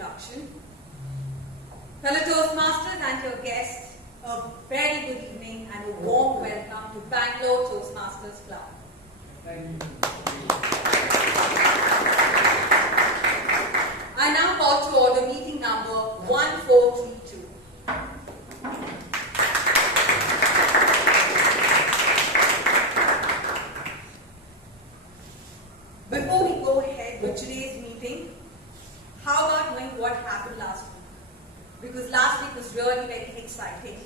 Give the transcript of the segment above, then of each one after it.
introduction. Fellow Toastmasters and your guests, a very good evening and a warm welcome to Bangalore Toastmasters Club. Thank you. I now call to order meeting number 1432. Before we go ahead with today's meeting, how about knowing what happened last week? Because last week was really very exciting,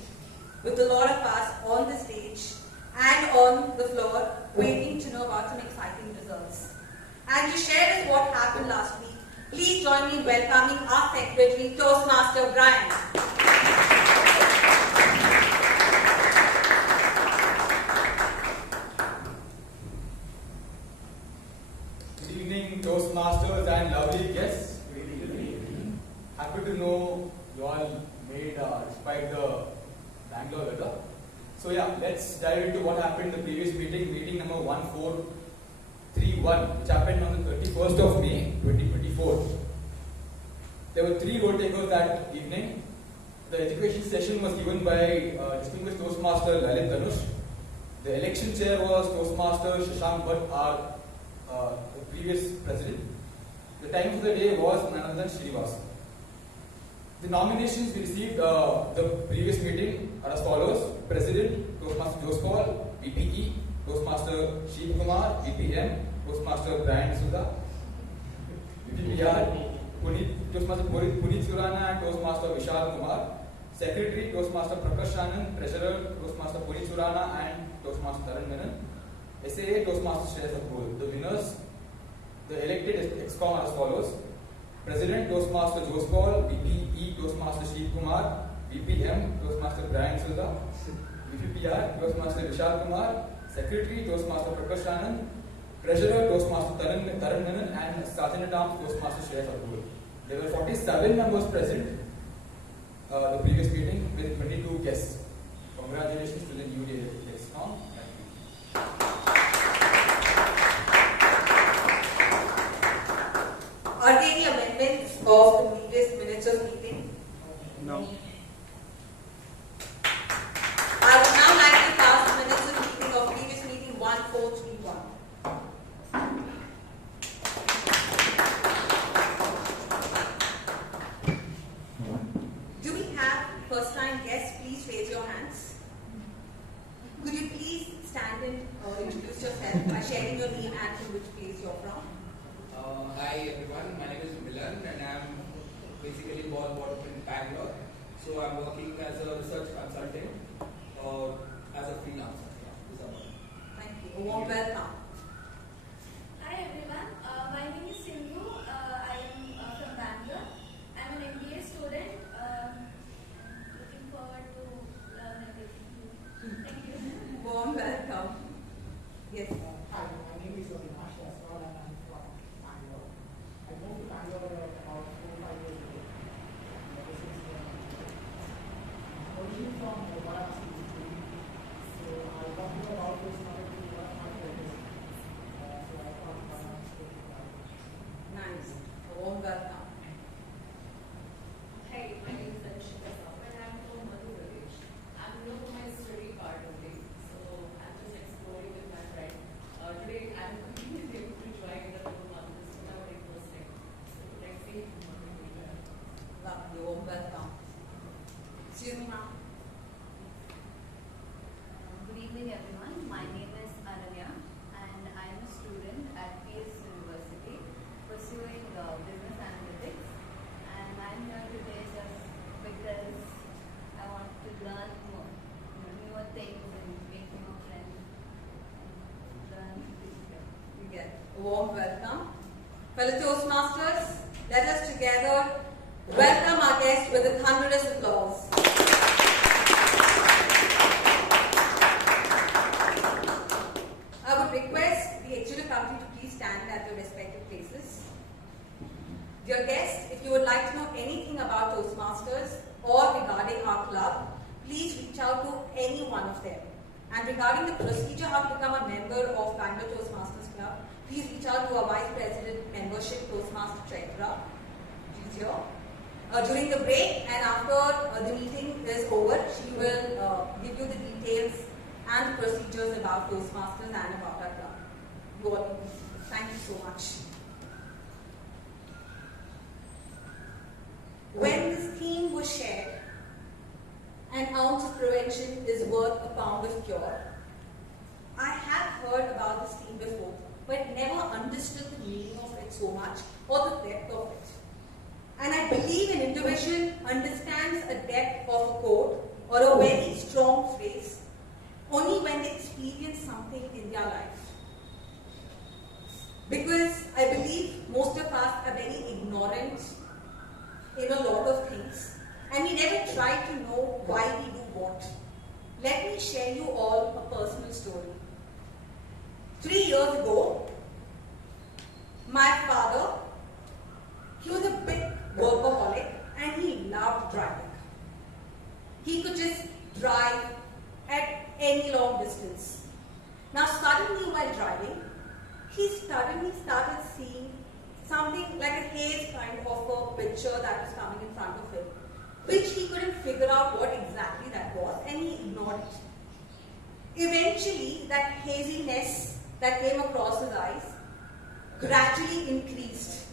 with a lot of us on the stage and on the floor waiting to know about some exciting results. And to share us what happened last week, please join me in welcoming our Secretary, Toastmaster Brian. Good evening, Toastmasters and lovely guests. Happy to know you all made despite the Bangalore weather. So yeah, let's dive into what happened in the previous meeting number 1431, which happened on the 31st of May 2024. There were 3 roll takers that evening. The education session was given by distinguished Toastmaster Lalit Dhanush. The election chair was Toastmaster Shashank Bhat, our previous president. The time of the day was none other than Srinivas. The nominations we received the previous meeting are as follows: President, Toastmaster Jospal, VPE, Toastmaster Sheeb Kumar, VPM, Toastmaster Brian Sudha, VPPR, Toastmaster Punit Surana and Toastmaster Vishal Kumar, Secretary, Toastmaster Prakash Anand, Treasurer, Toastmaster Punit Surana and Toastmaster Taran Menon, SAA, Toastmaster Shreya Sadugol. The winners, the elected EXCOM are as follows: President, Toastmaster Jospal, VPE, Toastmaster Sheeb Kumar, VPM, Toastmaster Brian Sudha, VPPR, Toastmaster Vishal Kumar, Secretary, Toastmaster Prakash Anand, Treasurer, Toastmaster Taran Menon, and Sergeant at Arms, Toastmaster Shreya Sadugol. There were 47 members present the previous meeting with 22 guests. Congratulations to the newly elected EXCOM. Are there any amendments of the previous minutes of meeting? No. I would now like to pass the minutes of meeting of previous meeting 1431. Do we have first-time guests? Please raise your hands. Could you please stand and introduce yourself by sharing your name and from which place you're from? Hi everyone, my name is Milan and I'm basically born in Bangalore. So I'm working as a research consultant or as a freelancer. Thank you. A warm welcome. Hi everyone, my name is Sindhu. I am from Bangalore. I'm an MBA student. Looking forward to learn everything. Thank you. Warm welcome. Yes. Hi, my name is Avinash as well and I'm from Bangalore. I moved to Bangalore about 4 or 5 years ago. This is originally from Varanasi, so I got to know about this knowledge in one of my friends. So I thought Varanasi. Nice. A warm welcome. Hey, my name is Anshika and I'm from Madhya Pradesh. I'm new to my study part only, so I'm just exploring with my friend. Today I'm completely able to join the program. This is my very first time. So let's see. Lovely. Warm welcome. Excuse me, ma'am. Good evening everyone, my name is Ananya and I am a student at PS University pursuing business analytics, and I am here today just because I want to learn more, newer things and make more friends and learn together. You get a warm welcome. Fellow Toastmasters, let us together welcome our guests with a thunderous applause. I would request the executive committee to please stand at their respective places. Dear guests, if you would like to know anything about Toastmasters or regarding our club, please reach out to any one of them. And regarding the procedure how to become a member of Bangalore Toastmasters Club, please reach out to our Vice President Membership, Toastmaster Chaitra. She's here. during the break, and after the meeting is over, she will give you the details and the procedures about Toastmasters and about our club. You all, thank you so much. When this theme was shared, an ounce of prevention is worth a pound of cure, I had heard about this theme before, but never understood the meaning of it so much or the depth of it. And I believe an individual understands a depth of a quote or a very strong phrase only when they experience something in their life. Because I believe most of us are very ignorant in a lot of things, and we never try to know why we do what. Let me share you all a personal story. 3 years ago, my father, he was a big workaholic and he loved driving. He could just drive at any long distance. Now suddenly while driving, he suddenly started seeing something like a haze kind of a picture that was coming in front of him, which he couldn't figure out what exactly that was, and he ignored it. Eventually, that haziness that came across his eyes gradually increased.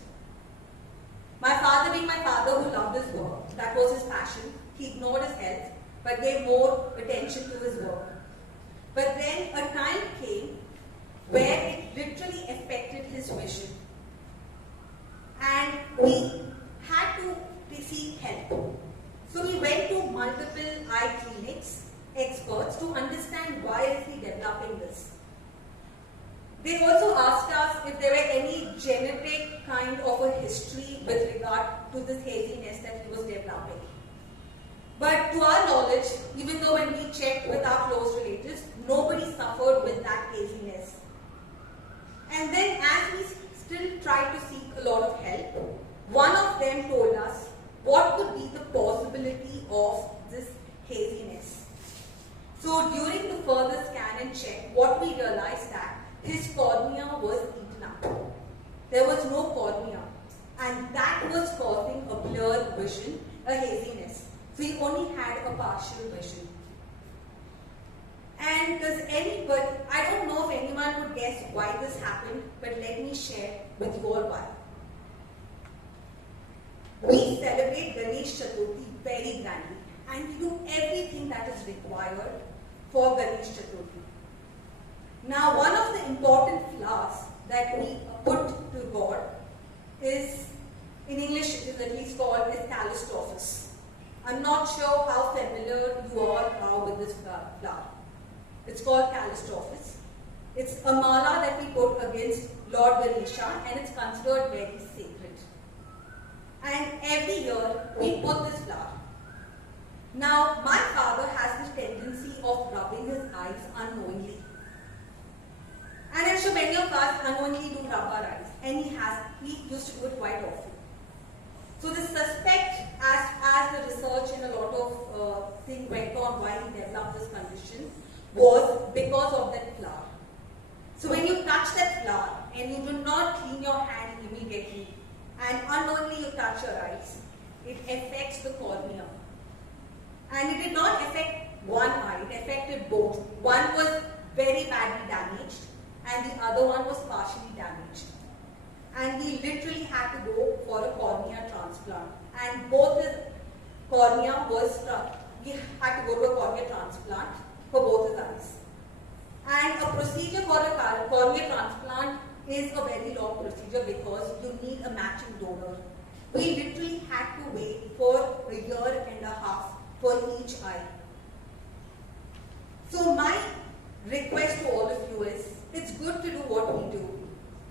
My father, being my father who loved his work, that was his passion, he ignored his health but gave more attention to his work. But then a time came where it literally affected his vision. And we had to seek help. So we went to multiple eye clinics, experts, to understand why is he developing this. They also asked us if there were any genetic kind of a history with regard to this haziness that he was developing. But to our knowledge, even though when we checked with our close relatives, nobody suffered with that haziness. And then as we still tried to seek a lot of help, one of them told us what could be the possibility of this haziness. So during the further scan and check, what we realized that his cornea was eaten up. There was no cornea, and that was causing a blurred vision, a haziness. So he only had a partial vision. And I don't know if anyone would guess why this happened, but let me share with you all why. We celebrate Ganesh Chaturthi very grandly, and we do everything that is required for Ganesh Chaturthi. Now, one of the important flowers that we put to God is, in English it is at least called is Callistophis. I'm not sure how familiar you all are with this flower. It's called Callistophis. It's a mala that we put against Lord Ganesha, and it's considered very sacred. And every year we put this flower. Now, my father has this tendency of rubbing his eyes unknowingly. And I'm sure many of us unknowingly do rub our eyes, and he used to do it quite often. So the suspect, as the research and a lot of things went on why he developed this condition, was because of that flower. So when you touch that flower and you do not clean your hand immediately and unknowingly you touch your eyes, it affects the cornea. And it did not affect one eye, it affected both. One was very badly damaged and the other one was partially damaged. And we literally had to go for a cornea transplant. And both his cornea was struck. We had to go to a cornea transplant for both his eyes. And a procedure for a cornea transplant is a very long procedure because you need a matching donor. We literally had to wait for a year and a half for each eye. So my request to all of you is, it's good to do what we do,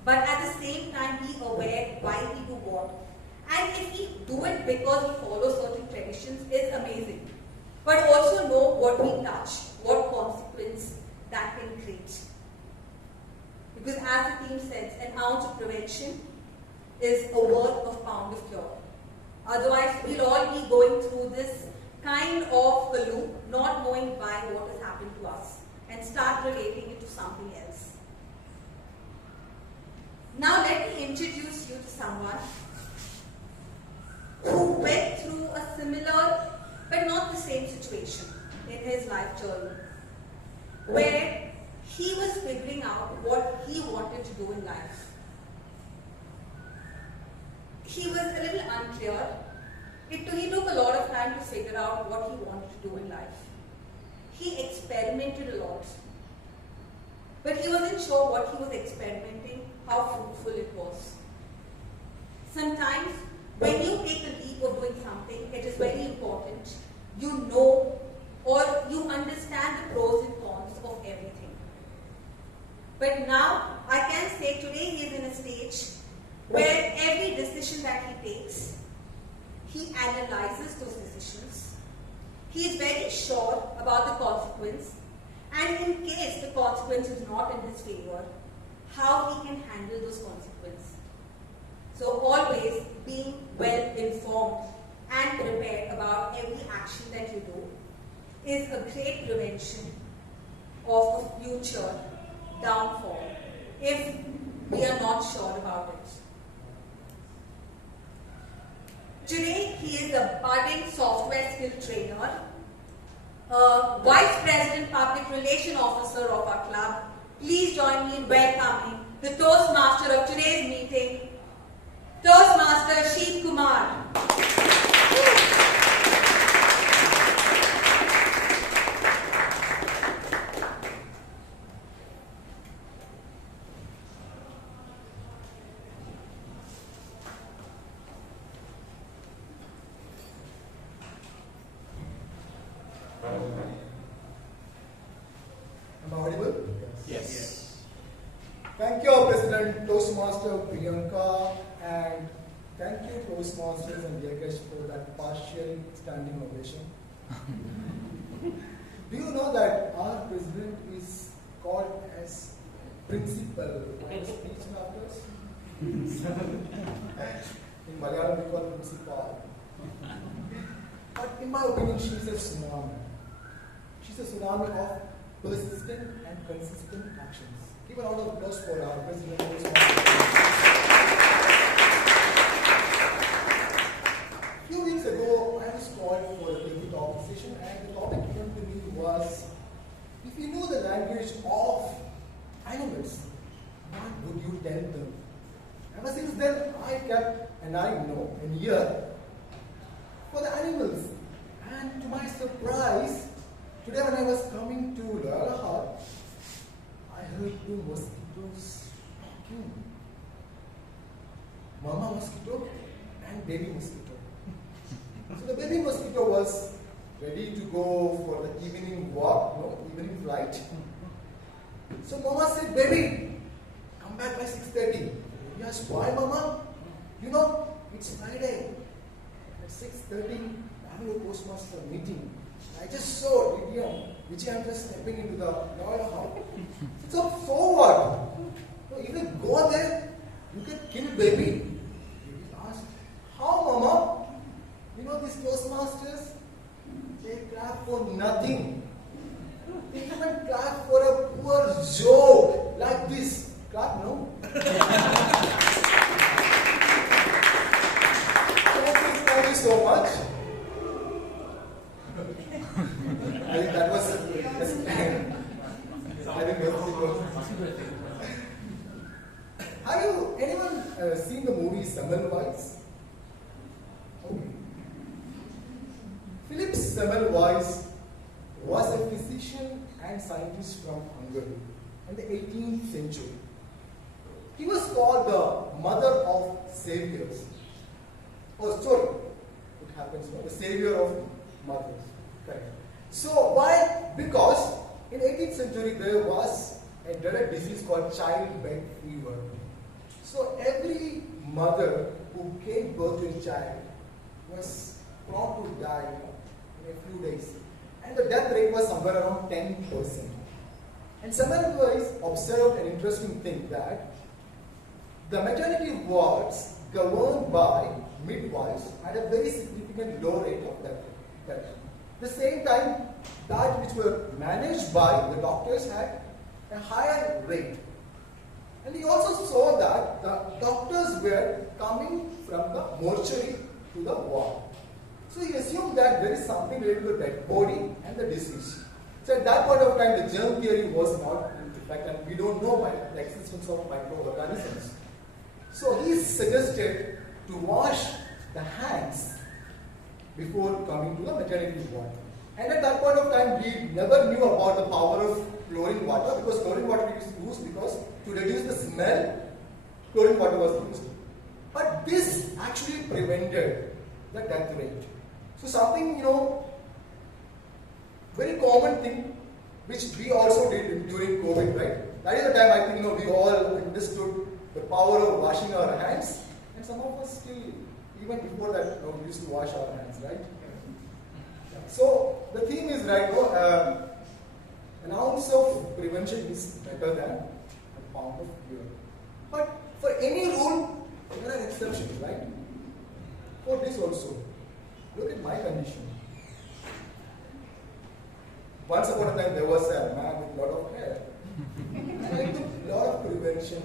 but at the same time be aware why we do what. And if we do it because we follow certain traditions, it's amazing. But also know what we touch, what consequence that can create. Because as the theme says, an ounce of prevention is a worth of pound of cure. Otherwise, we'll all be going through this kind of a loop, not knowing why what has happened to us, and start relating it to something else. Now let me introduce you to someone who went through life journey, where he was figuring out what he wanted to do in life. He was a little unclear. He took a lot of time to figure out what he wanted to do in life. He experimented a lot. But he wasn't sure what he was experimenting, how fruitful it was. Sometimes, when you take a leap of doing something, it is very important. You know or you understand the pros and cons of everything. But now, I can say today he is in a stage where every decision that he takes, he analyzes those decisions. He is very sure about the consequence, and in case the consequence is not in his favor, how he can handle those consequences. So always being well informed and prepared about every action that you do is a great prevention of a future downfall if we are not sure about it. Today, he is a budding software skill trainer, Vice President Public Relation Officer of our club. Please join me in welcoming the Toastmaster of today's meeting, Toastmaster Sheeb Kumar. Am I audible? Yes. Thank you, President Toastmaster Priyanka, and thank you, Toastmasters and Akash, for that partial standing ovation. Do you know that our president is called as principal and speech markers? In Malayalam, we call principal. But in my opinion, she is a tsunami. She's a tsunami of persistent and consistent actions. Give a round of applause for our president. A few weeks ago, I was called for a daily topic session, and the topic given to me was, if you know the language of animals, what would you tell them? Ever since then, I kept an eye and ear for the animals. And to my surprise, today when I was coming to Gangaadhar, I heard two mosquitoes talking. Mama mosquito and baby mosquito. So the baby mosquito was ready to go for the evening walk, evening flight. So Mama said, baby, come back by 6:30. He asked, why Mama? You know, it's Friday. At 6:30, Bangalore Toastmasters meeting. I just saw Vijayan just stepping into the lawyer house. So what? So if you go there, you can kill baby. Baby asked, how Mama? You know these Toastmasters, they clap for nothing. They even clap for a poor joke like this. Clap, no? Thank you so much. I think that was Have you anyone seen the movie Semmelweis? Okay. Philip Semmelweis was a physician and scientist from Hungary in the 18th century. He was called the mother of saviors. Oh, sorry, it happens, the savior of mothers. Correct. So why? Because in 18th century there was a dreaded disease called childbed fever. So every mother who gave birth to a child was prone to die in a few days. And the death rate was somewhere around 10%. And Semmelweis observed an interesting thing, that the maternity wards governed by midwives had a very significant low rate of death. At the same time, that which were managed by the doctors had a higher rate. And he also saw that the doctors were coming from the mortuary to the ward. So he assumed that there is something related to the dead body and the disease. So at that point of time, the germ theory was not in effect, and we don't know the existence of microorganisms. So he suggested to wash the hands before coming to the maternity ward. And at that point of time, we never knew about the power of chlorine water, because chlorine water is used because to reduce the smell, chlorine water was used. But this actually prevented the death rate. So something, very common thing which we also did during COVID, right? That is the time I think we all understood the power of washing our hands, and some of us still, even before that, we used to wash our hands, right? So the thing is, right, an ounce of prevention is better than a pound of cure. But for any rule, there are exceptions, right? For this also, look at my condition. Once upon a time, there was a man with a lot of hair. And I took a lot of prevention,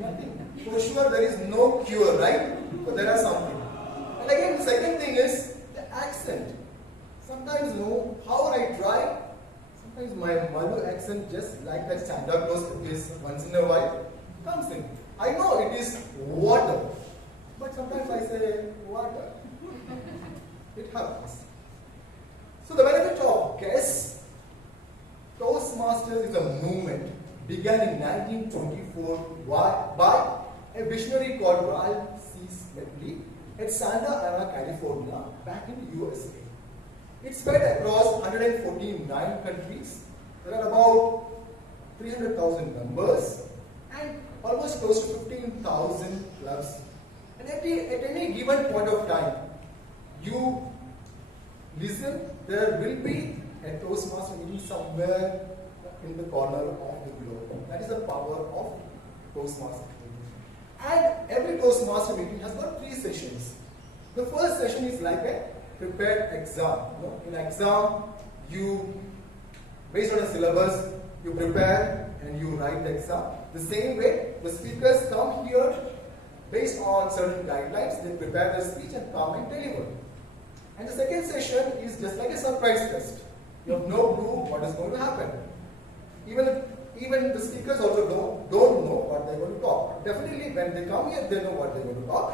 nothing. For sure, there is no cure, right? But there are something. And again, the second thing is the accent. Sometimes, how I try, sometimes my Malu accent, just like that Santa Claus is once in a while, comes in. I know it is water, but sometimes I say water. It happens. So the benefit of guess. Toastmasters is a movement began in 1924 by a visionary called Ralph C. Smedley at Santa Ana, California, back in the USA. It spread across 149 countries. There are about 300,000 members and almost close to 15,000 clubs. And at any given point of time, you listen, there will be a Toastmaster meeting somewhere in the corner of the globe. That is the power of Toastmaster meeting. And every Toastmaster meeting has got 3 sessions. The first session is like a prepared exam. In exam, based on a syllabus, you prepare and you write the exam. The same way, the speakers come here based on certain guidelines, they prepare their speech and come and deliver. And the second session is just like a surprise test. You have no clue what is going to happen. Even the speakers also don't know what they're going to talk. Definitely when they come here, they know what they're going to talk,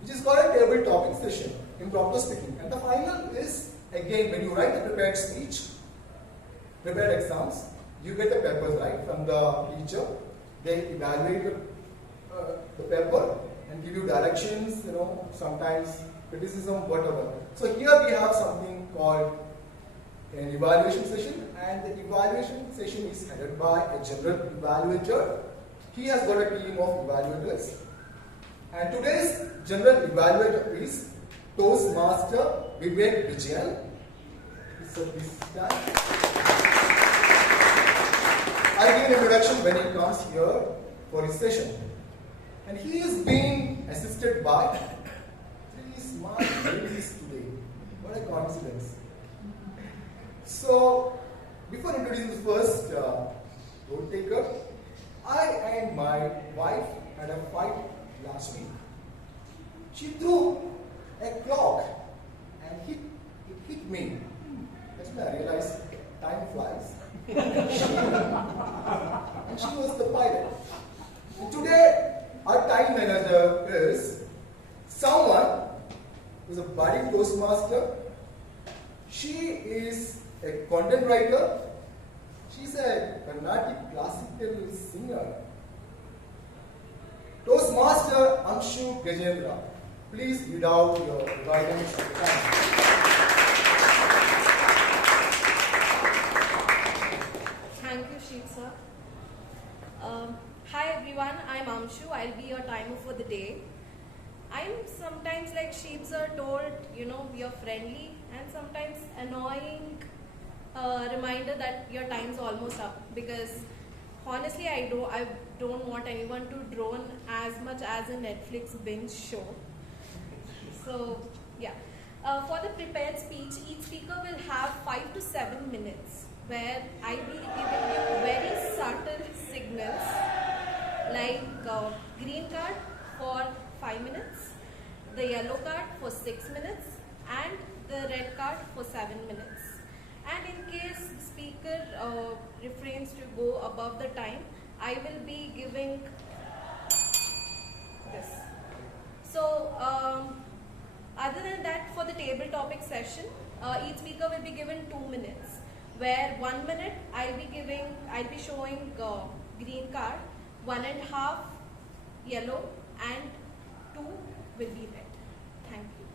which is called a table topic session, impromptu speaking. And the final is, again, when you write the prepared speech, prepared exams, you get the papers right from the teacher. They evaluate the paper and give you directions, sometimes criticism, whatever. So here we have something called an evaluation session, and the evaluation session is headed by a general evaluator. He has got a team of evaluators. And today's general evaluator is Toastmaster Vivek Vijayan. So this guy. I give an introduction when he comes here for his session. And he is being assisted by 3 smart ladies today. What a coincidence. So, before introducing the first road taker, I and my wife had a fight last week. She threw a clock and it hit me. That's when I realized time flies. And she was the pilot. And today, our time manager is someone who's a budding Toastmaster. She is a content writer. She's a Carnatic classical singer. Toastmaster Amshu Gajendra, please read out your guidance of the time. Thank you, Sheeb sir. Hi everyone, I'm Amshu. I'll be your timer for the day. I'm sometimes like Sheeb sir told, you're friendly, and sometimes annoying reminder that your time's almost up, because honestly I don't want anyone to drone as much as a Netflix binge show. So yeah, for the prepared speech, each speaker will have 5 to 7 minutes where I will be giving you very subtle signals like green card for 5 minutes, the yellow card for 6 minutes, and the red card for 7 minutes. And in case the speaker refrains to go above the time, I will be giving this. So, other than that, for the table topic session, each speaker will be given 2 minutes. Where 1 minute I'll be showing green card, 1.5 yellow, and 2 will be red. Thank you.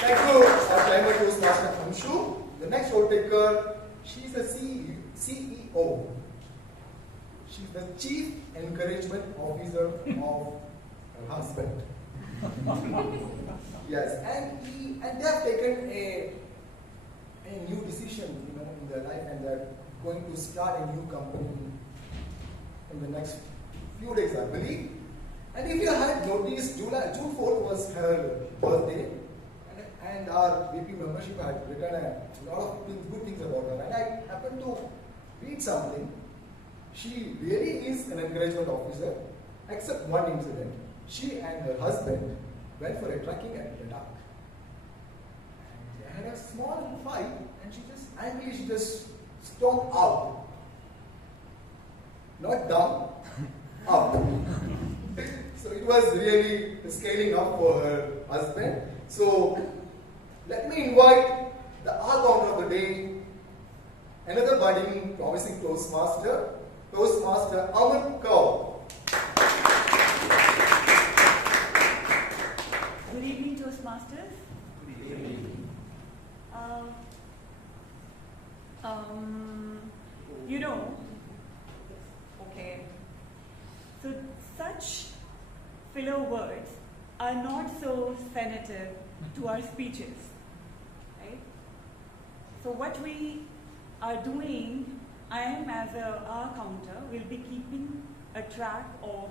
Thank you, our timer Toastmaster Amshu. The next role taker, she's the CEO. She's the Chief Encouragement Officer of her husband. Yes, and they have taken a new decision in their life, and they're going to start a new company in the next few days, I believe. And if you had noticed, June 4th was her birthday, and our VP membership had written a lot of good things about her. And I happened to read something. She really is an encouragement officer, except one incident. She and her husband went for a trekking at Ladakh. And they had a small fight, and she just stormed out. Not down, up. So it was really scaling up for her husband. So let me invite the all-rounder of the day, another budding, promising Toastmaster Amrit Kaur. Good evening, Toastmasters. Good evening. Okay. So such filler words are not so sensitive to our speeches, right? So what we are doing, I am as our counter, will be keeping a track of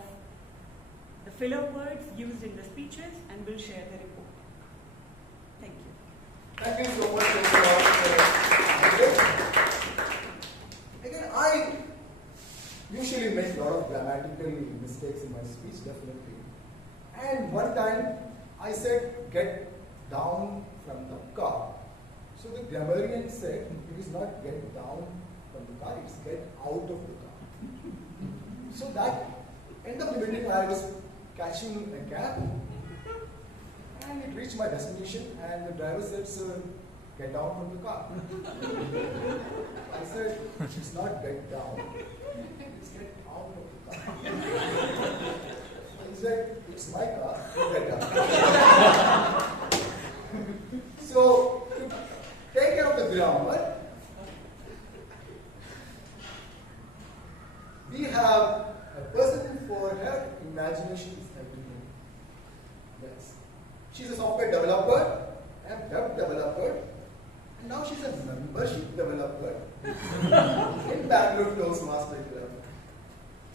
the filler words used in the speeches and will share the report. Thank you. Thank you so much. Again, I usually make a lot of grammatical mistakes in my speech, definitely. And one time I said, get down from the car. So the grammarian said, it is not get down from the car, it's get out of the car. So that end of the meeting, I was catching a cab, and it reached my destination, and the driver said, sir, get down from the car. I said, it's not get down, it's get out of the car. He said, it's my car, get down. So, to take care of the grammar, we have a person for her imagination is everything. Yes. She's a software developer, a web developer, and now she's a membership developer in Bangalore Toastmasters Club.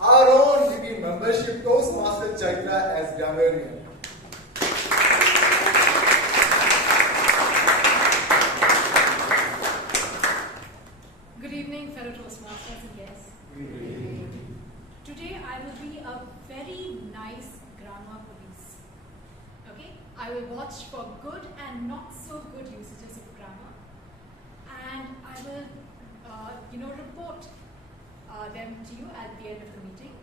Our own VP membership Toastmaster Chaitra as grammarian. Good evening, fellow Toastmasters and guests. Today I will be a very nice grammar police. Okay? I will watch for good and not so good usages of grammar, and I will, report them to you at the end of the meeting.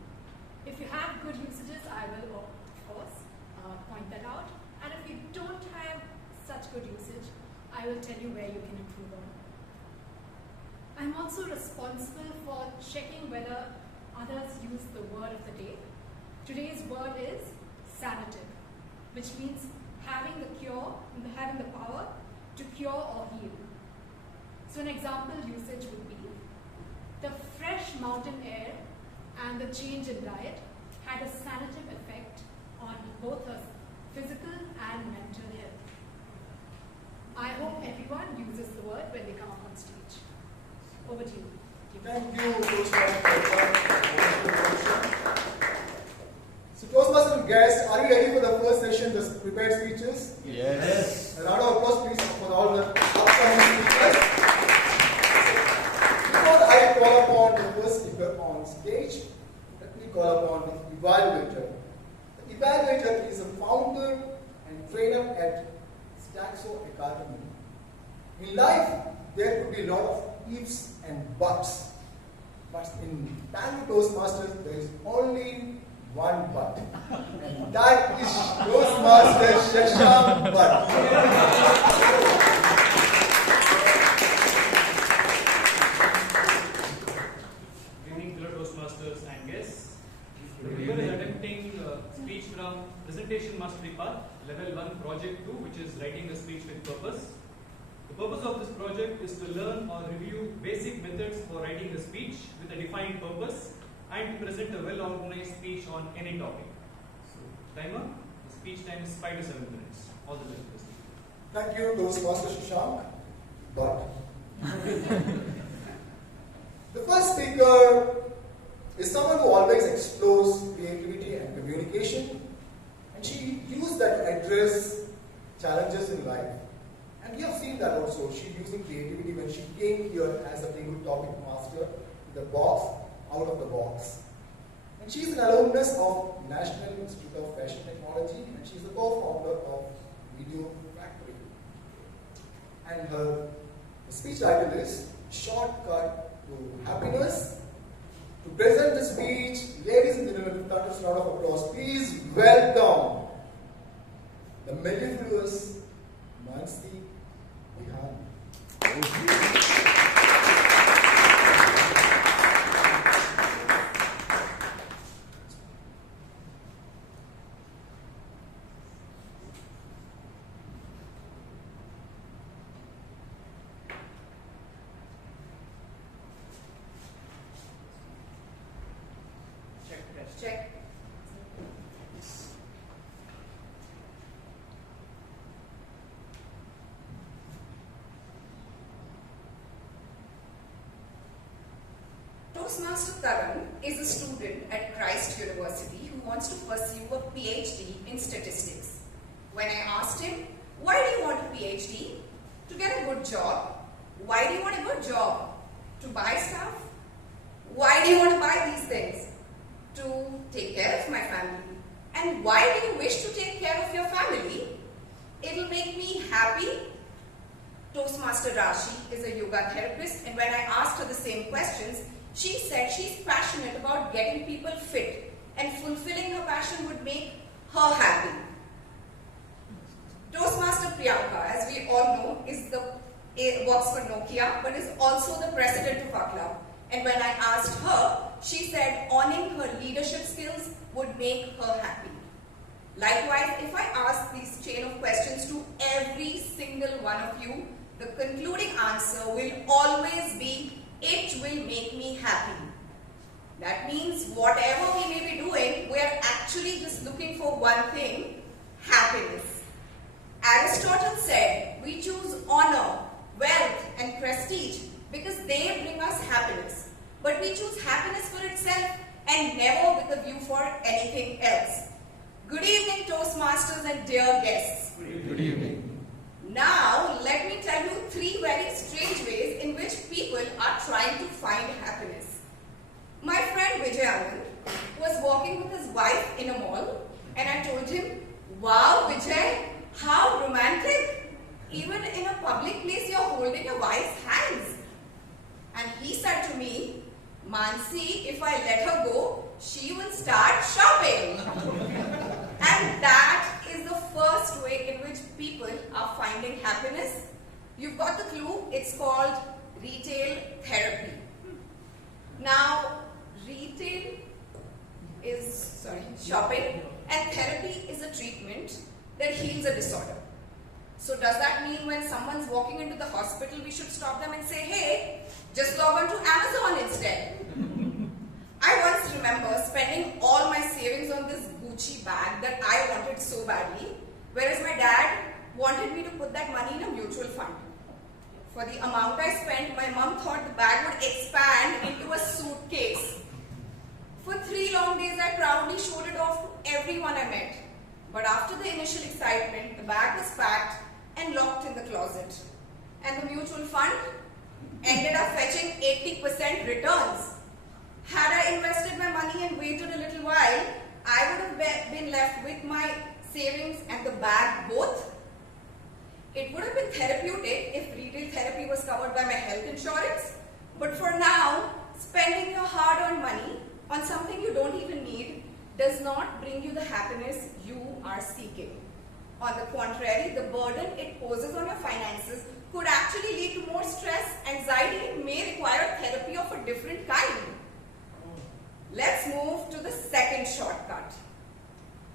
If you have good usages, I will, of course, point that out. And if you don't have such good usage, I will tell you where you can improve on. I'm also responsible for checking whether others use the word of the day. Today's word is sanative, which means having the power to cure or heal. So an example usage would be, the fresh mountain air and the change in diet had a sanative effect on both her physical and mental health. I hope everyone uses the word when they come up on stage. Over to you. Thank you, Toastmaster. So, Toastmaster guests, are you ready for the first session, the prepared speeches? Yes. A round of applause, please, for all the upcoming speakers. Before I call upon the first speaker on stage, let me call upon the evaluator. The evaluator is a founder and trainer at Staxo Academy. In life, there could be a lot of ifs and buts. But in Bangalore Toastmasters, there is only one but. And that is Toastmaster Shashank Bhat. Good evening, fellow Toastmasters and guests. Everyone is attempting speech from Presentation Mastery Path, Level 1, Project 2, which is writing a speech with purpose. The purpose of this project is to learn or review basic methods for writing a speech with a defined purpose and to present a well-organized speech on any topic. So, timer, the speech time is 5 to 7 minutes. All the best. Thank you, Toastmaster Shashank Bhat. The first speaker is someone who always explores creativity and communication, and she used that to address challenges in life. And we have seen that also. She's using creativity when she came here as a table topic master, the box, out of the box. And she's an alumnus of National Institute of Fashion Technology, and she's the co-founder of Video Factory. And her speech title is Shortcut to Happiness. To present the speech, ladies and gentlemen, with a round of applause, please welcome the mellifluous Mansi, Bihani. Check. Toastmaster Tarun is a student at Christ University who wants to pursue a PhD in statistics. When I asked him, why do you want a PhD? To get a good job. Why do you want a good job? To buy stuff? Why do you want to buy these things? To take care of my family. And why do you wish to take care of your family? It'll make me happy. Toastmaster Rashi is a yoga therapist, and when I asked her the same questions, she said she's passionate about getting people fit, and fulfilling her passion would make her happy. Toastmaster Priyanka, as we all know, works for Nokia, but is also the president of our club. And when I asked her, she said owning her leadership skills would make her happy. Likewise, if I ask these chain of questions to every single one of you, the concluding answer will always be, it will make me happy. That means whatever we may be doing, we are actually just looking for one thing, happiness. Aristotle said, we choose honor, wealth and prestige because they bring us happiness. But we choose happiness for itself and never with a view for anything else. Good evening, Toastmasters and dear guests. Good evening. Now, let me tell you 3 very strange ways in which people are trying to find happiness. My friend Vijayan was walking with his wife in a mall, and I told him, wow, Vijay, how romantic. Even in a public place, you're holding your wife's hands. And he said to me, Mansi, if I let her go, she will start shopping. And that is the first way in which people are finding happiness. You've got the clue, it's called retail therapy. Now, retail is, shopping, and therapy is a treatment that heals a disorder. So does that mean when someone's walking into the hospital, we should stop them and say, hey, just log on to Amazon instead? I once remember spending all my savings on this Gucci bag that I wanted so badly, whereas my dad wanted me to put that money in a mutual fund. For the amount I spent, my mom thought the bag would expand into a suitcase. For 3 long days, I proudly showed it off to everyone I met. But after the initial excitement, the bag was packed and locked in the closet. And the mutual fund ended up fetching 80% returns. Had I invested my money and waited a little while, I would have been left with my savings and the bag both. It would have been therapeutic if retail therapy was covered by my health insurance, but for now, spending your hard-earned money on something you don't even need does not bring you the happiness you are seeking. On the contrary, the burden it poses on your finances could actually lead to more stress, anxiety, and may require therapy of a different kind. Let's move to the second shortcut.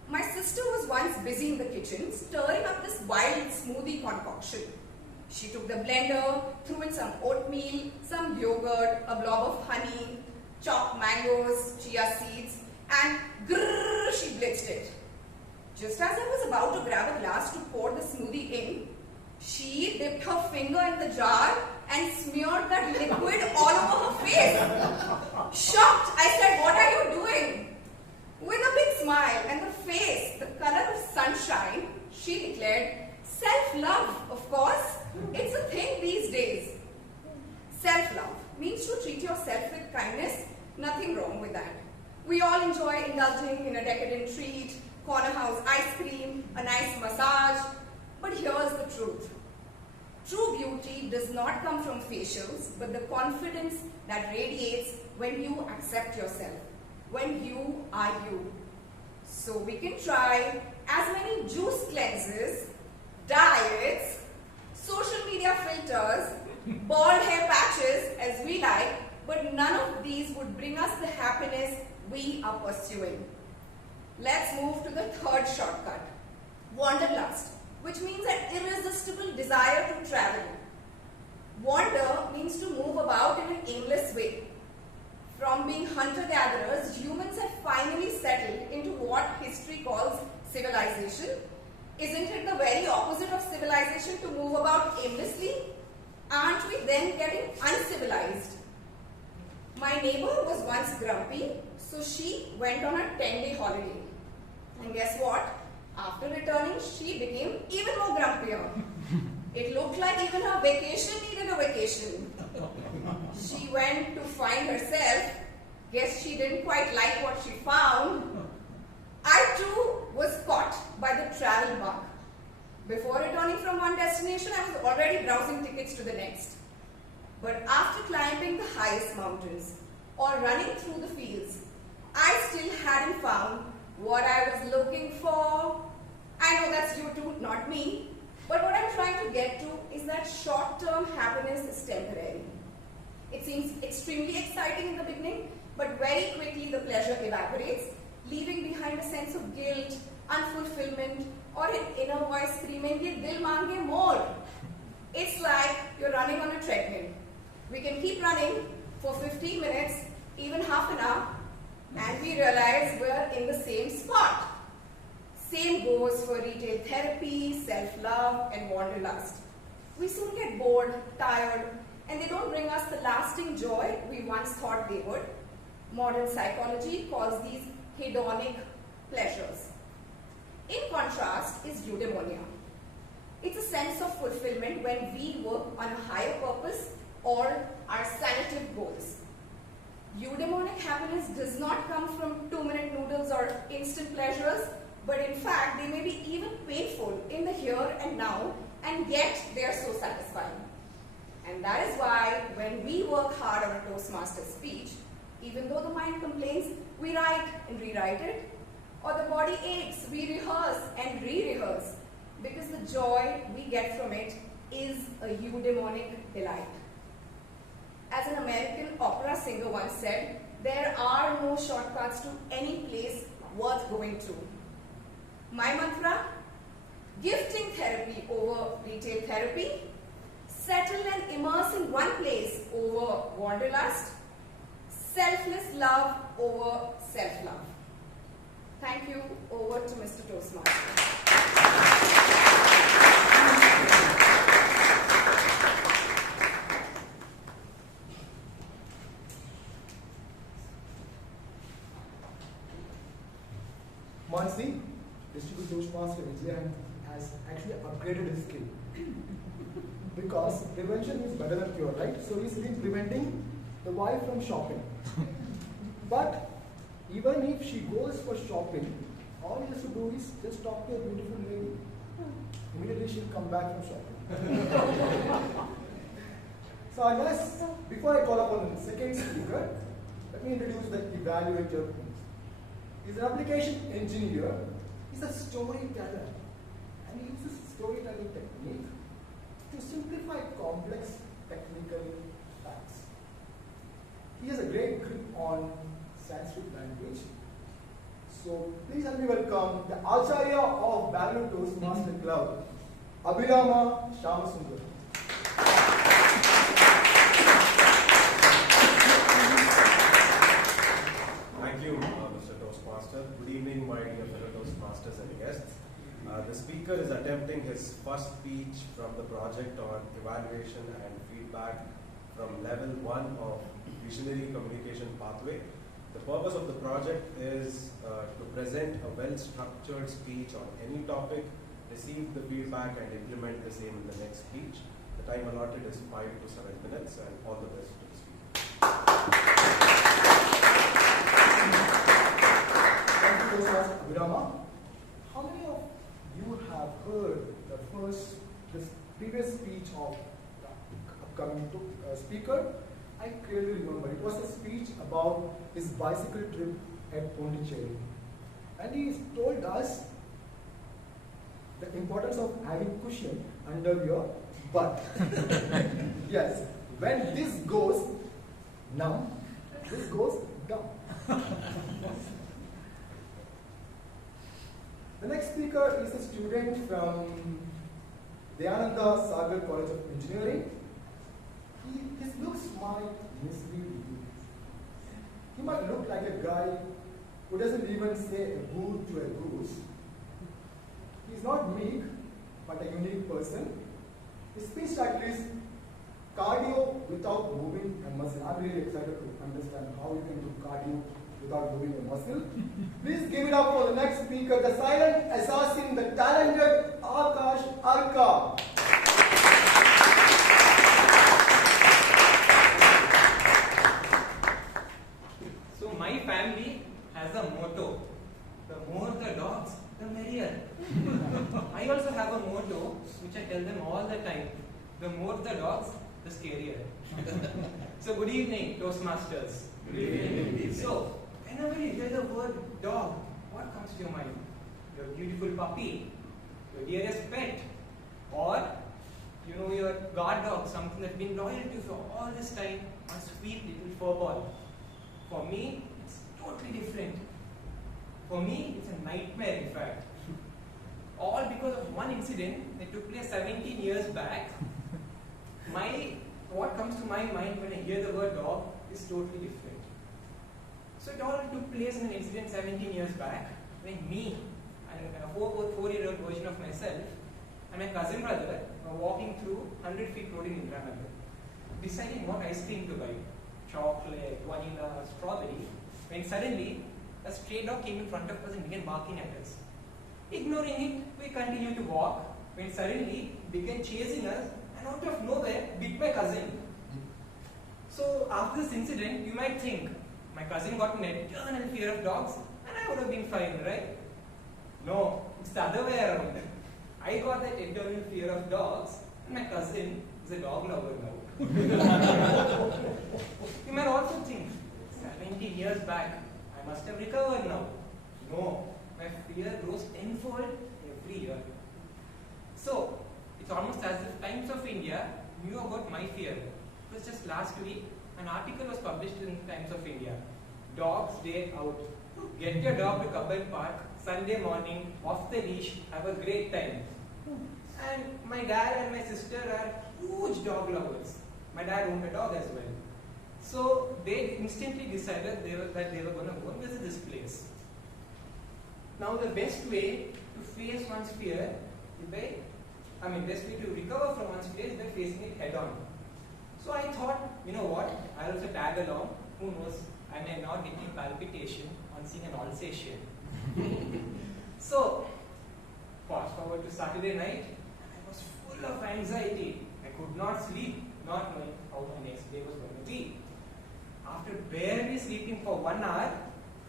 My sister was once busy in the kitchen stirring up this wild smoothie concoction. She took the blender, threw in some oatmeal, some yogurt, a blob of honey, chopped mangoes, chia seeds, and grrr, she blitzed it. Just as I was about to grab a glass to pour the smoothie in, she dipped her finger in the jar and smeared that liquid all over her face. Shocked, I said, "What are you doing?" With a big smile and the face the color of sunshine, she declared, "Self-love, of course. It's a thing these days." Self-love means to treat yourself with kindness. Nothing wrong with that. We all enjoy indulging in a decadent treat, corner house ice cream, a nice massage. But here's the truth. True beauty does not come from facials, but the confidence that radiates when you accept yourself, when you are you. So we can try as many juice cleanses, diets, social media filters, bald hair patches as we like, but none of these would bring us the happiness we are pursuing. Let's move to the third shortcut, wanderlust, which means an irresistible desire to travel. Wander means to move about in an aimless way. From being hunter-gatherers, humans have finally settled into what history calls civilization. Isn't it the very opposite of civilization to move about aimlessly? Aren't we then getting uncivilized? My neighbor was once grumpy, so she went on a 10-day holiday. And guess what? After returning, she became even more grumpier. It looked like even her vacation needed a vacation. She went to find herself. Guess she didn't quite like what she found. I too was caught by the travel bug. Before returning from one destination, I was already browsing tickets to the next. But after climbing the highest mountains or running through the fields, I still hadn't found what I was looking for. I know that's you too, not me. But what I'm trying to get to is that short-term happiness is temporary. It seems extremely exciting in the beginning, but very quickly the pleasure evaporates, leaving behind a sense of guilt, unfulfillment, or an inner voice screaming, "Ye dil mange more." It's like you're running on a treadmill. We can keep running for 15 minutes, even half an hour, and we realize we're in the same spot. Same goes for retail therapy, self-love, and wanderlust. We soon get bored, tired, and they don't bring us the lasting joy we once thought they would. Modern psychology calls these hedonic pleasures. In contrast is eudaimonia. It's a sense of fulfillment when we work on a higher purpose or our sanative goals. Eudaimonic happiness does not come from 2-minute noodles or instant pleasures, but in fact they may be even painful in the here and now, and yet they are so satisfying. And that is why when we work hard on a Toastmaster speech, even though the mind complains, we write and rewrite it, or the body aches, we rehearse and re-rehearse, because the joy we get from it is a eudaimonic delight. As an American opera singer once said, there are no shortcuts to any place worth going to. My mantra? Gifting therapy over retail therapy, settle and immerse in one place over wanderlust, selfless love over self-love. Thank you. Over to Mr. Toastmaster. Mansi, district Toastmaster Vijayan has actually upgraded his skill. Because prevention is better than cure, right? So he's been preventing the wife from shopping. But even if she goes for shopping, all he has to do is just talk to a beautiful lady. Immediately she'll come back from shopping. So I guess before I call upon the second speaker, let me introduce the evaluator. He's an application engineer. He's a storyteller, and he uses storytelling technique to simplify complex technical facts. He has a great grip on Sanskrit language. So please help me welcome the Acharya of Bangalore Toastmasters Club, Abhirama K S. Thank you, Mr. Toastmaster. Good evening, my dear fellow Toastmasters and guests. The speaker is attempting his first speech from the project on evaluation and feedback from level 1 of Visionary Communication Pathway. The purpose of the project is to present a well-structured speech on any topic, receive the feedback and implement the same in the next speech. The time allotted is 5 to 7 minutes, and all the best to the speaker. Thank you so much, Abhirama. How many of you have heard this previous speech of the upcoming speaker? I clearly remember. It was a speech about his bicycle trip at Pondicherry. And he told us the importance of having cushion under your butt. Yes, when this goes numb, this goes dumb. The next speaker is a student from Dayananda Sagar College of Engineering. His looks might mislead you. He might look like a guy who doesn't even say a boo to a goose. He's not meek, but a unique person. His speech title is Cardio Without Moving a Muscle. I'm really excited to understand how you can do cardio without moving a muscle. Please give it up for the next speaker, the silent assassin, the talented Akash Arka. So my family has a motto: the more the dogs, the merrier. I also have a motto which I tell them all the time: the more the dogs, the scarier. So good evening, Toastmasters. Good evening. So whenever you hear the word dog, what comes to your mind? Your beautiful puppy, your dearest pet, or your guard dog, something that's been loyal to you for all this time, a sweet little fur ball. For me, it's totally different. For me, it's a nightmare, in fact. All because of one incident that took place 17 years back. What comes to my mind when I hear the word dog is totally different. So it all took place in an incident 17 years back when me, and a 4-year-old version of myself, and my cousin brother were walking through 100 feet road in Indranagar, deciding what ice cream to buy: chocolate, vanilla, strawberry, when suddenly a stray dog came in front of us and began barking at us. Ignoring it, we continued to walk when suddenly it began chasing us and out of nowhere bit my cousin. So after this incident, you might think my cousin got an eternal fear of dogs and I would have been fine, right? No, it's the other way around. I got that eternal fear of dogs and my cousin is a dog lover now. You might also think, 17 years back, I must have recovered now. No, my fear grows tenfold every year. So, it's almost as if Times of India knew about my fear. It was just last week, an article was published in Times of India. Dogs Day Out. Get your dog to Kabul Park, Sunday morning, off the leash, have a great time. And my dad and my sister are huge dog lovers. My dad owned a dog as well. So they instantly decided that they were going to go and visit this place. Now the best way to face one's fear is best way to recover from one's fear is by facing it head on. So I thought, you know what, I'll also tag along. Who knows, I may not get any palpitation on seeing an Alsatian. So, fast forward to Saturday night, and I was full of anxiety. I could not sleep, not knowing how the next day was going to be. After barely sleeping for 1 hour,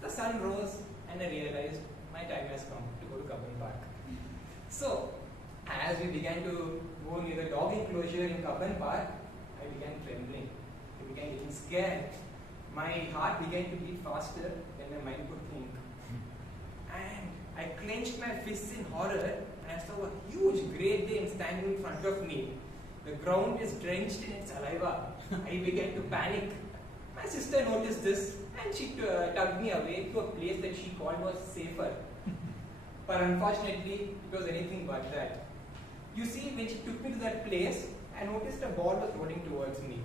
the sun rose and I realized my time has come to go to Kabul Park. So, As we began to go near the dog enclosure in Kabban Park, I began trembling. I began getting scared. My heart began to beat faster than my mind could think. And I clenched my fists in horror and I saw a huge Great Dane standing in front of me. The ground is drenched in its saliva. I began to panic. My sister noticed this and she tugged me away to a place that she called was safer. But unfortunately, it was anything but that. You see, when she took me to that place, I noticed a ball was rolling towards me.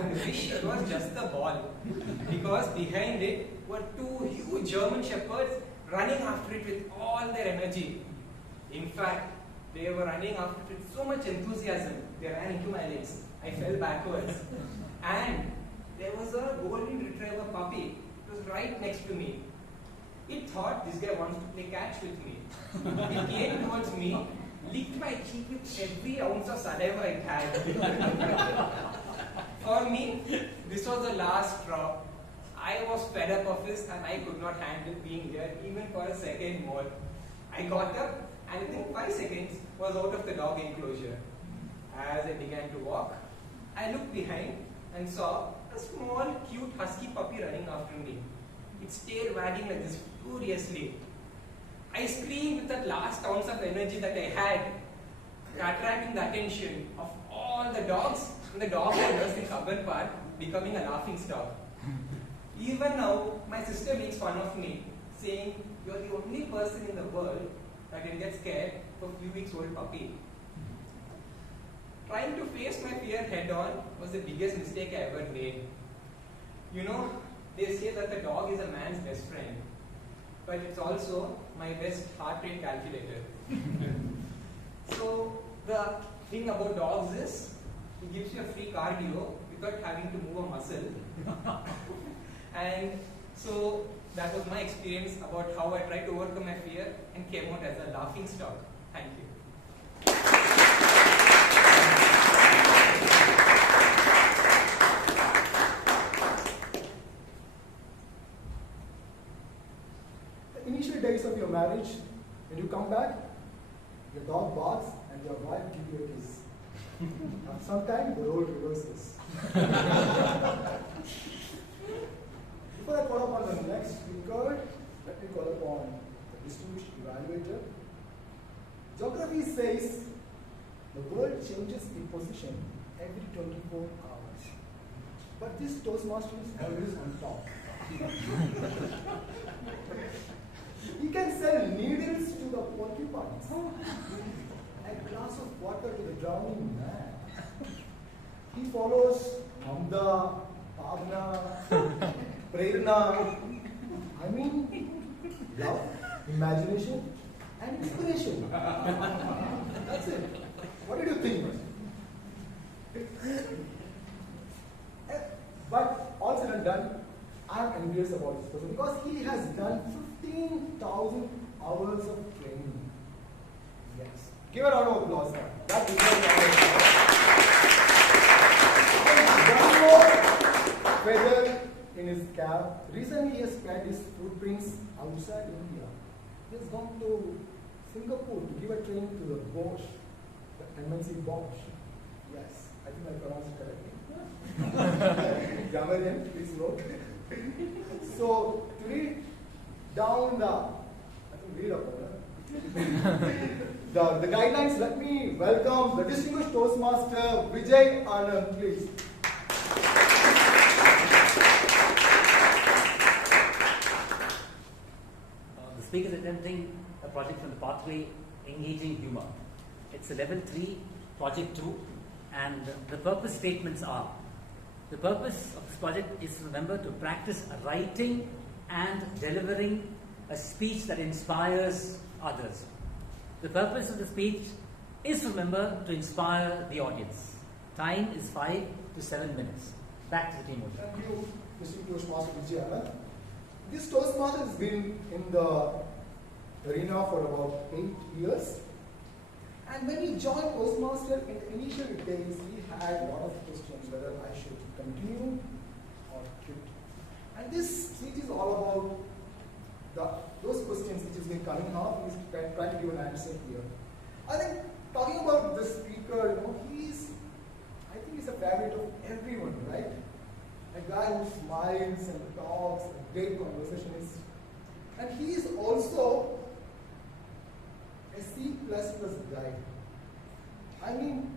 I wish it was just the ball, because behind it were two huge German shepherds running after it with all their energy. In fact, they were running after it with so much enthusiasm, they ran into my legs. I fell backwards. And there was a golden retriever puppy. It was right next to me. It thought this guy wants to play catch with me. It came towards me, licked my cheek with every ounce of saliva it had. For me, this was the last straw. I was fed up of this and I could not handle being here even for a second more. I got up and within 5 seconds was out of the dog enclosure. As I began to walk, I looked behind and saw a small, cute, husky puppy running after me. Its tail wagging like this furiously. I screamed with that last ounce of energy that I had, attracting the attention of all the dogs and the dog owners in Kabban Park, becoming a laughing stock. Even now, my sister makes fun of me, saying, "You're the only person in the world that can get scared for a few weeks old puppy." Trying to face my fear head on was the biggest mistake I ever made. You know, they say that the dog is a man's best friend, but it's also my best heart rate calculator. So the thing about dogs is, it gives you a free cardio without having to move a muscle. And so that was my experience about how I tried to overcome my fear and came out as a laughing stock. Thank you. The initial days of your marriage, when you come back, your dog barks and your wife gives you a kiss. And sometimes the role reverses. Before I call upon the next speaker, let me call upon the distinguished evaluator. Geography says the world changes in position every 24 hours. But this Toastmaster is always on top. He can sell needles to the porcupines, a glass of water to the drowning man. He follows Namda, Bhavna, Prerna, I mean, love, imagination, and inspiration. That's it. What did you think? But all said and done, I am envious about this person because he has done 15,000 hours of training. Yes. Give a round of applause. That is one more feather in his cap. Recently, he has spent his footprints outside India. He has gone to Singapore to give a training to the Bosch, the MNC Bosch. Yes, I think I pronounced it correctly. Gangaadhar, please note. So, to read down the guidelines, let me welcome the distinguished Toastmaster Vijay Anand, please. The speaker is attempting a project from the pathway Engaging Humor. It's a level 3, project 2, and the purpose statements are: the purpose of this project is, remember, to practice writing and delivering a speech that inspires others. The purpose of the speech is, remember, to inspire the audience. Time is 5 to 7 minutes. Back to the team. Thank you, Mr. Toastmaster Vijayan. This Toastmaster has been in the arena for about 8 years. And when he joined Toastmaster in the initial days, he had a lot of questions whether I should continue or quit. And this speech is all about those questions which has been coming up. He's trying to give an answer here. I think favorite of everyone, right? A guy who smiles and talks, a great conversationalist. And he is also a C++ guy. I mean,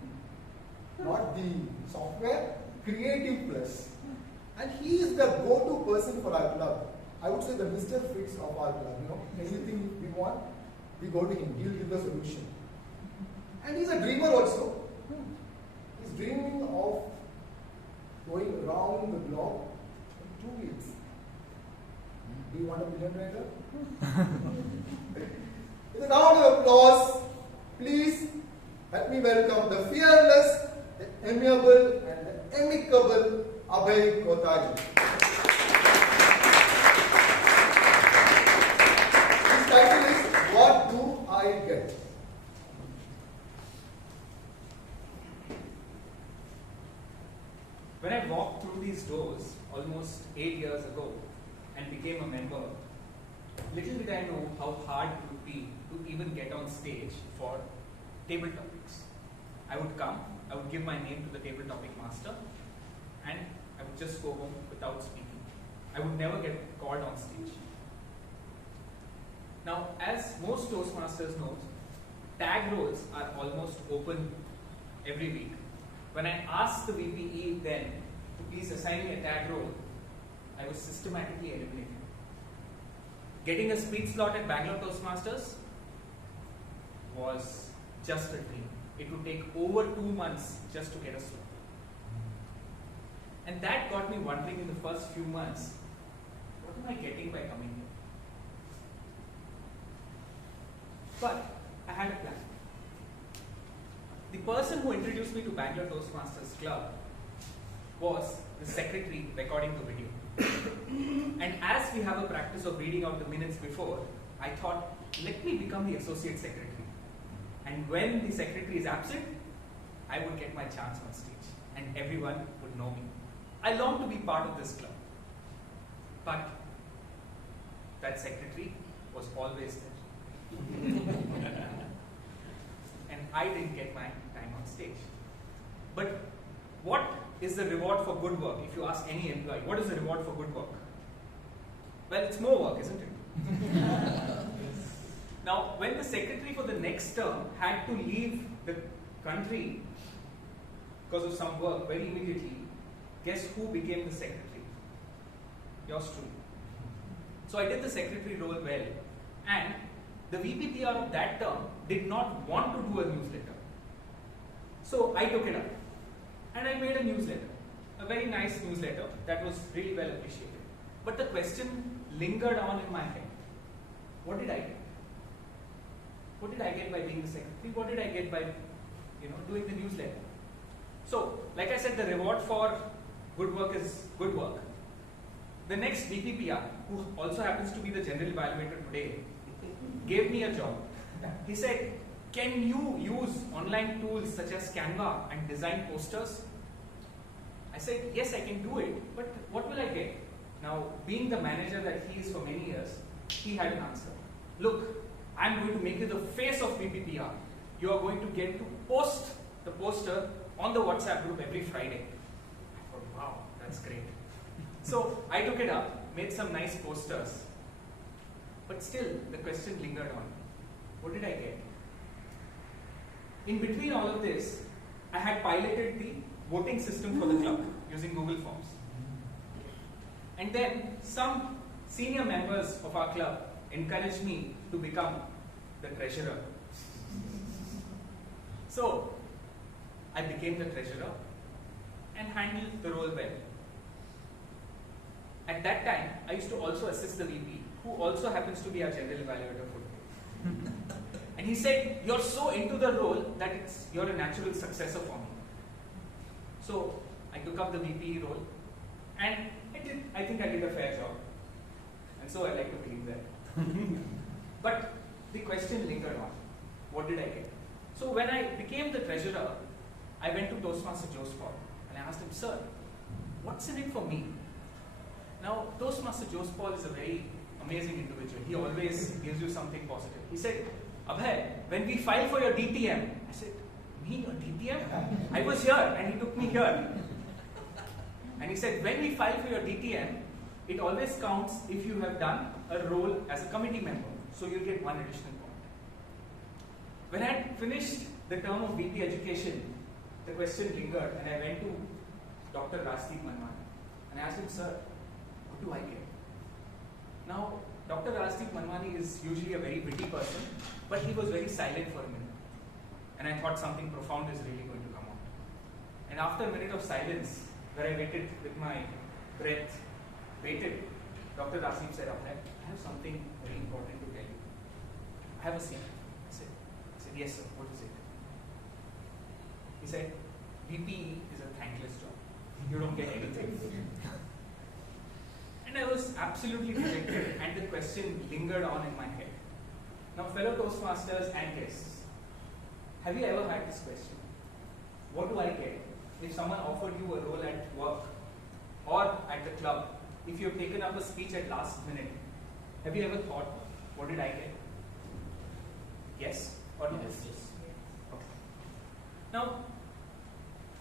not the software, creative plus. And he is the go-to person for our club. I would say the Mr. Fix of our club. You know, anything we want, we go to him. He'll give the solution. And he's a dreamer also. He's dreaming of going around the globe in 2 weeks. Do you want a million rider? With a round of applause, please let me welcome the fearless, the amiable, and the amicable Abhay Kothari. His title is What Do I Get? When I walked through these doors almost 8 years ago and became a member, little did I know how hard it would be to even get on stage for table topics. I would come, I would give my name to the table topic master, and I would just go home without speaking. I would never get called on stage. Now, as most Toastmasters know, tag roles are almost open every week. When I asked the VPE then to please assign me a tag role, I was systematically eliminated. Getting a speech slot at Bangalore Toastmasters was just a dream. It would take over 2 months just to get a slot. And that got me wondering in the first few months, what am I getting by coming here? But I had a plan. The person who introduced me to Bangalore Toastmasters Club was the secretary recording the video. And as we have a practice of reading out the minutes before, I thought, let me become the associate secretary. And when the secretary is absent, I would get my chance on stage and everyone would know me. I long to be part of this club. But that secretary was always there. And I didn't get my time on stage. But what is the reward for good work? If you ask any employee, what is the reward for good work? Well, it's more work, isn't it? Now, when the secretary for the next term had to leave the country because of some work very immediately, guess who became the secretary? Yours truly. So I did the secretary role well, and the VPPR of that term did not want to do a newsletter. So I took it up and I made a newsletter, a very nice newsletter that was really well appreciated. But the question lingered on in my head. What did I get? What did I get by being the secretary? What did I get by doing the newsletter? So, like I said, the reward for good work is good work. The next VPPR, who also happens to be the general evaluator today, gave me a job. He said, can you use online tools such as Canva and design posters? I said, yes, I can do it, but what will I get? Now, being the manager that he is for many years, he had an answer. Look, I'm going to make you the face of VPPR. You are going to get to post the poster on the WhatsApp group every Friday. I thought, wow, that's great. So I took it up, made some nice posters. But still, the question lingered on. What did I get? In between all of this, I had piloted the voting system for the club using Google Forms. And then some senior members of our club encouraged me to become the treasurer. So I became the treasurer and handled the role well. At that time, I used to also assist the VP, who also happens to be our general evaluator for today. And he said, you're so into the role that you're a natural successor for me. So I took up the VP role and I think I did a fair job. And so I like to believe that. But the question lingered on. What did I get? So when I became the treasurer, I went to Toastmaster Jospal and I asked him, sir, what's in it for me? Now, Toastmaster Jospal is a very amazing individual. He always gives you something positive. He said, Abhay, when we file for your DTM, I said, me, your DTM? I was here and he took me here. And he said, when we file for your DTM, it always counts if you have done a role as a committee member. So you get one additional point. When I had finished the term of VP Education, the question lingered and I went to Dr. Rajdeep Manmani and I asked him, sir, what do I get? Now, Dr. Rajdeep Manmani is usually a very witty person, but he was very silent for a minute. And I thought something profound is really going to come out. And after a minute of silence, where I waited with my breath, Dr. Rajdeep said, Abhay, I have something very important to tell you. I have a secret. I said, yes sir, what is it? He said, VPE is a thankless job. You don't get anything. And I was absolutely dejected and the question lingered on in my head. Now fellow Toastmasters and guests, have you ever had this question? What do I get if someone offered you a role at work or at the club? If you have taken up a speech at last minute, have you ever thought, what did I get? Yes or no? Yes. Okay. Now,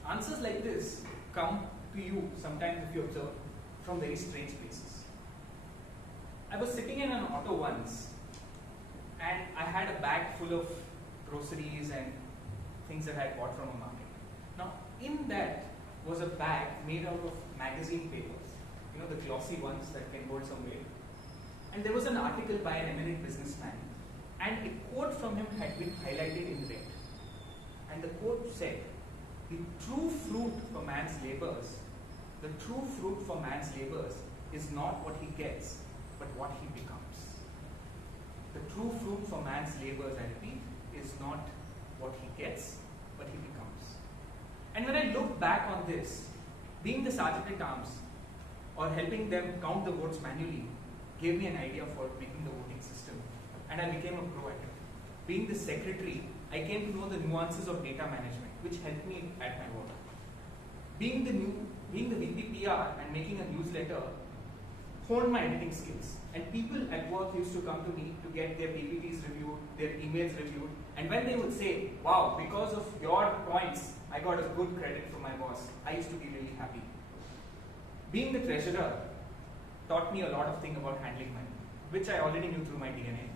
answers like this come to you sometimes if you observe from very strange places. I was sitting in an auto once and I had a bag full of groceries and things that I had bought from a market. Now, in that was a bag made out of magazine papers. You know, the glossy ones that can hold some weight. And there was an article by an eminent businessman, and a quote from him had been highlighted in red. And the quote said, the true fruit for man's labors is not what he gets, but what he becomes. The true fruit for man's labors, I repeat, is not what he gets, but he becomes. And when I look back on this, being the sergeant at arms, or helping them count the votes manually, gave me an idea for making the voting system. And I became a pro at it. Being the secretary, I came to know the nuances of data management, which helped me at my work. Being the VP PR and making a newsletter honed my editing skills. And people at work used to come to me to get their PPTs reviewed, their emails reviewed. And when they would say, wow, because of your points, I got a good credit from my boss, I used to be really happy. Being the treasurer taught me a lot of things about handling money, which I already knew through my DNA.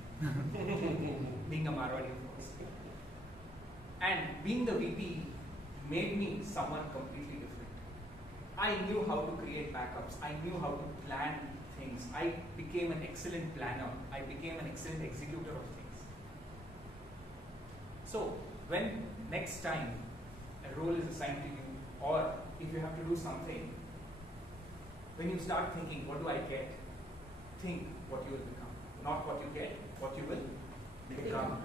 Being a Marwadi, of course. And being the VP made me someone completely different. I knew how to create backups. I knew how to plan things. I became an excellent planner. I became an excellent executor of things. So, when next time a role is assigned to you, or if you have to do something, when you start thinking, what do I get? Think what you will become. Not what you get, what you will become.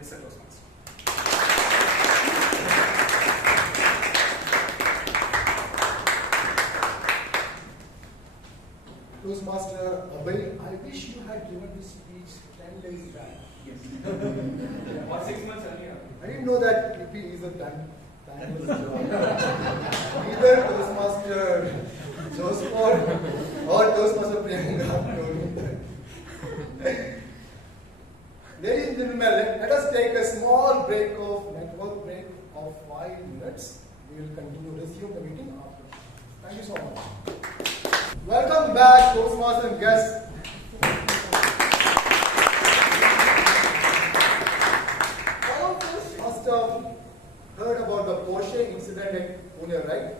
Mr. Toastmaster. Toastmaster Abhay, I wish you had given this speech 10 days back. Yes. Or 6 months earlier. I didn't know that VP is a thankless job. Either Toastmaster Josport or Toastmaster Priyanka told me that. Ladies and gentlemen, let us take a small network break of 5 minutes. We will resume the meeting after. Thank you so much. Welcome back, Toastmasters and guests. All of us must have heard about the Porsche incident at Pune, right?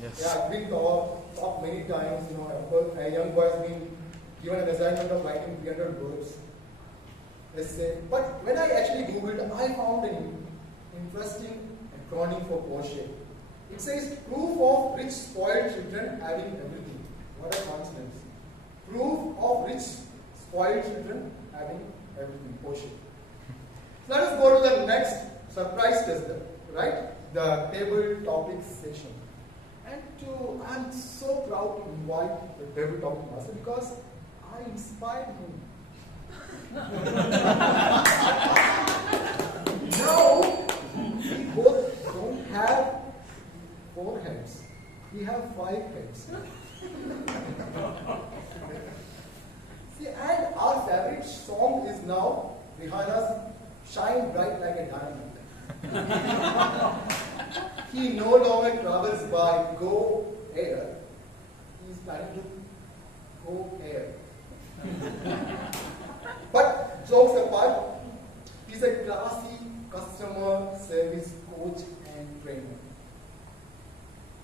Yes. Yeah, it's been talked many times. You know, a young boy has been given an assignment of writing 300 words essay. But when I actually Googled, I found an interesting acronym for Porsche. It says proof of rich spoiled children having everything. What a coincidence. Proof of rich spoiled children having everything. Porsche. So let us go to the next surprise test, right? The table topics session. And I'm so proud to invite the table topic master because I inspired him. Now, we both don't have 4 heads. We have 5 heads. See, and our favorite song is now Rihanna's Shine Bright Like a Diamond. He no longer travels by go air, he is planning to go air. But jokes apart, he's a classy customer service coach and trainer.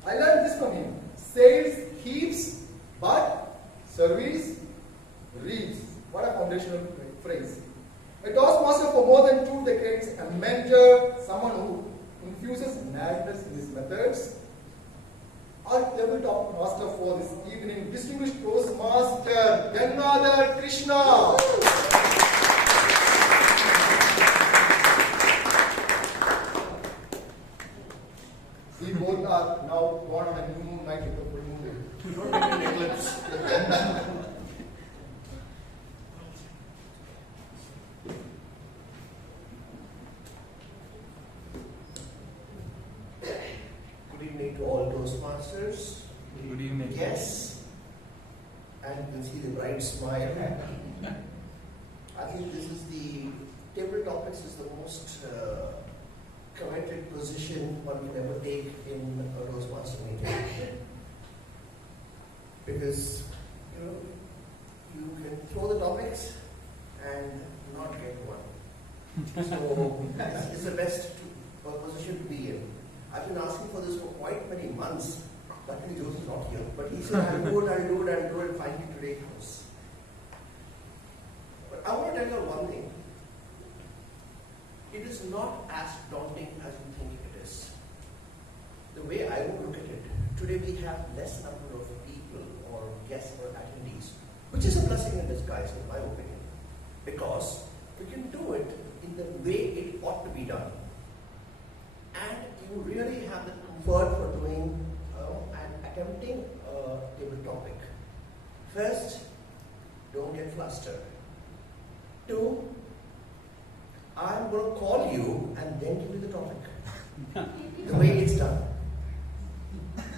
I learned this from him. Sales keeps, but service reads. What a foundational phrase. A Toastmaster for more than 2 decades, a mentor, someone who infuses madness in his methods. Our tabletop master for this evening, distinguished Toastmaster, Gangaadhar Krishna. We both are now born on a new moon night with a full moon day. Don't make an eclipse. Good evening to all Toastmasters. Good evening. Yes. And you can see the bright smile. I think this is the table topics is the most coveted position one can ever take in a Toastmaster meeting. Because you can throw the topics and not get one. So it's the best position to be in. I've been asking for this for quite many months. Luckily, Joseph is not here. But he said, I'll do it, and finally today it comes. But I want to tell you one thing. It is not as daunting as you think it is. The way I would look at it, today we have less number of people or guests or attendees, which is a blessing in disguise, in my opinion. Because we can do it in the way it ought to be done. And you really have the comfort for doing and attempting a table topic. First, don't get flustered. 2, I'm going to call you and then give you the topic. The way it's done.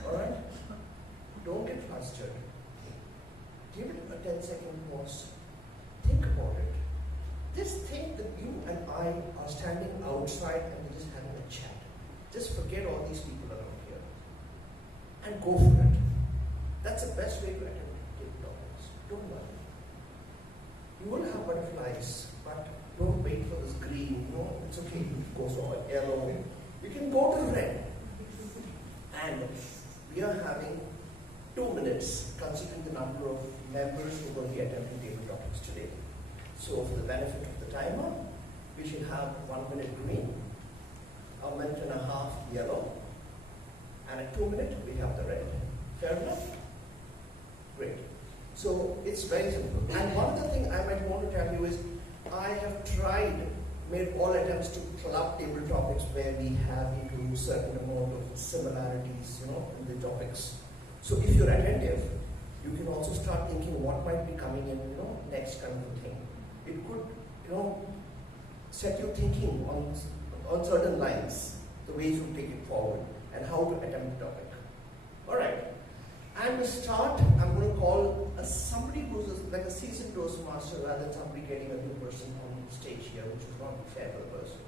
Alright? Don't get flustered. Give it a 10-second pause. Think about it. Just think that you and I are standing outside and we're just having a chat. Just forget all these people around here and go for it. That's the best way to attempt table topics. Don't worry. You will have butterflies, but don't wait for this green. No, it's okay. It goes on yellow. You can go to red. And we are having 2 minutes, considering the number of members who are going to be attempting table topics today. So, for the benefit of the timer, we should have 1 minute green, 1.5 minutes yellow, and at 2 minutes we have the red. Fair enough? Great. So it's very simple. And one other thing I might want to tell you is I have made all attempts to club table topics where we have into certain amount of similarities, in the topics. So if you're attentive, you can also start thinking what might be coming in, next kind of thing. It could, set you thinking on certain lines, the ways you take it forward, and how to attempt the topic. Alright. And to start, I'm going to call somebody who's like a seasoned Toastmaster rather than somebody getting a new person on stage here, which is not fair for the person.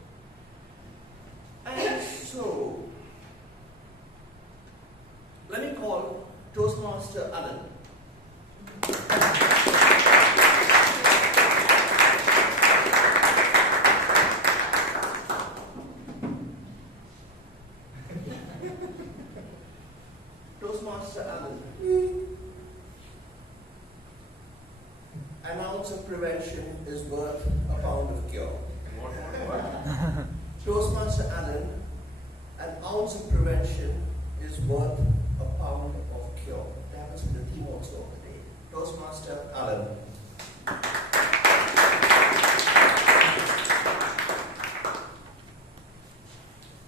And so, let me call Toastmaster Anand. Toastmaster Anand. An ounce of prevention is worth a pound of cure. What? Toastmaster Anand, an ounce of prevention is worth a pound of cure. That was the theme also of the day. Toastmaster Anand.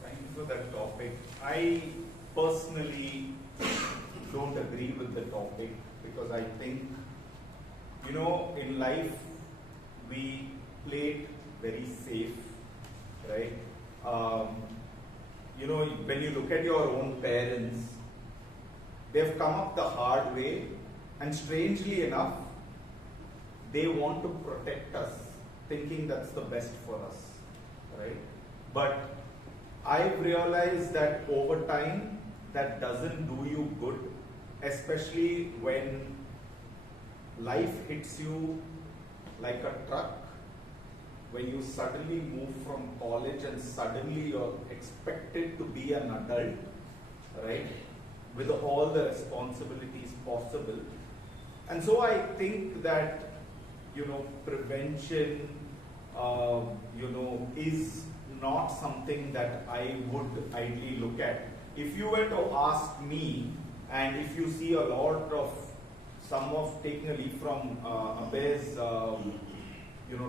Thank you for that topic. I personally don't agree with the topic because I think, in life we play it very safe, right? When you look at your own parents, they've come up the hard way, and strangely enough, they want to protect us, thinking that's the best for us, right? But I've realized that over time, that doesn't do you good especially when life hits you like a truck, when you suddenly move from college and suddenly you're expected to be an adult, right, with all the responsibilities possible. And so I think that, prevention, is not something that I would ideally look at. If you were to ask me, and if you see a lot of, taking a leaf from Abhay's,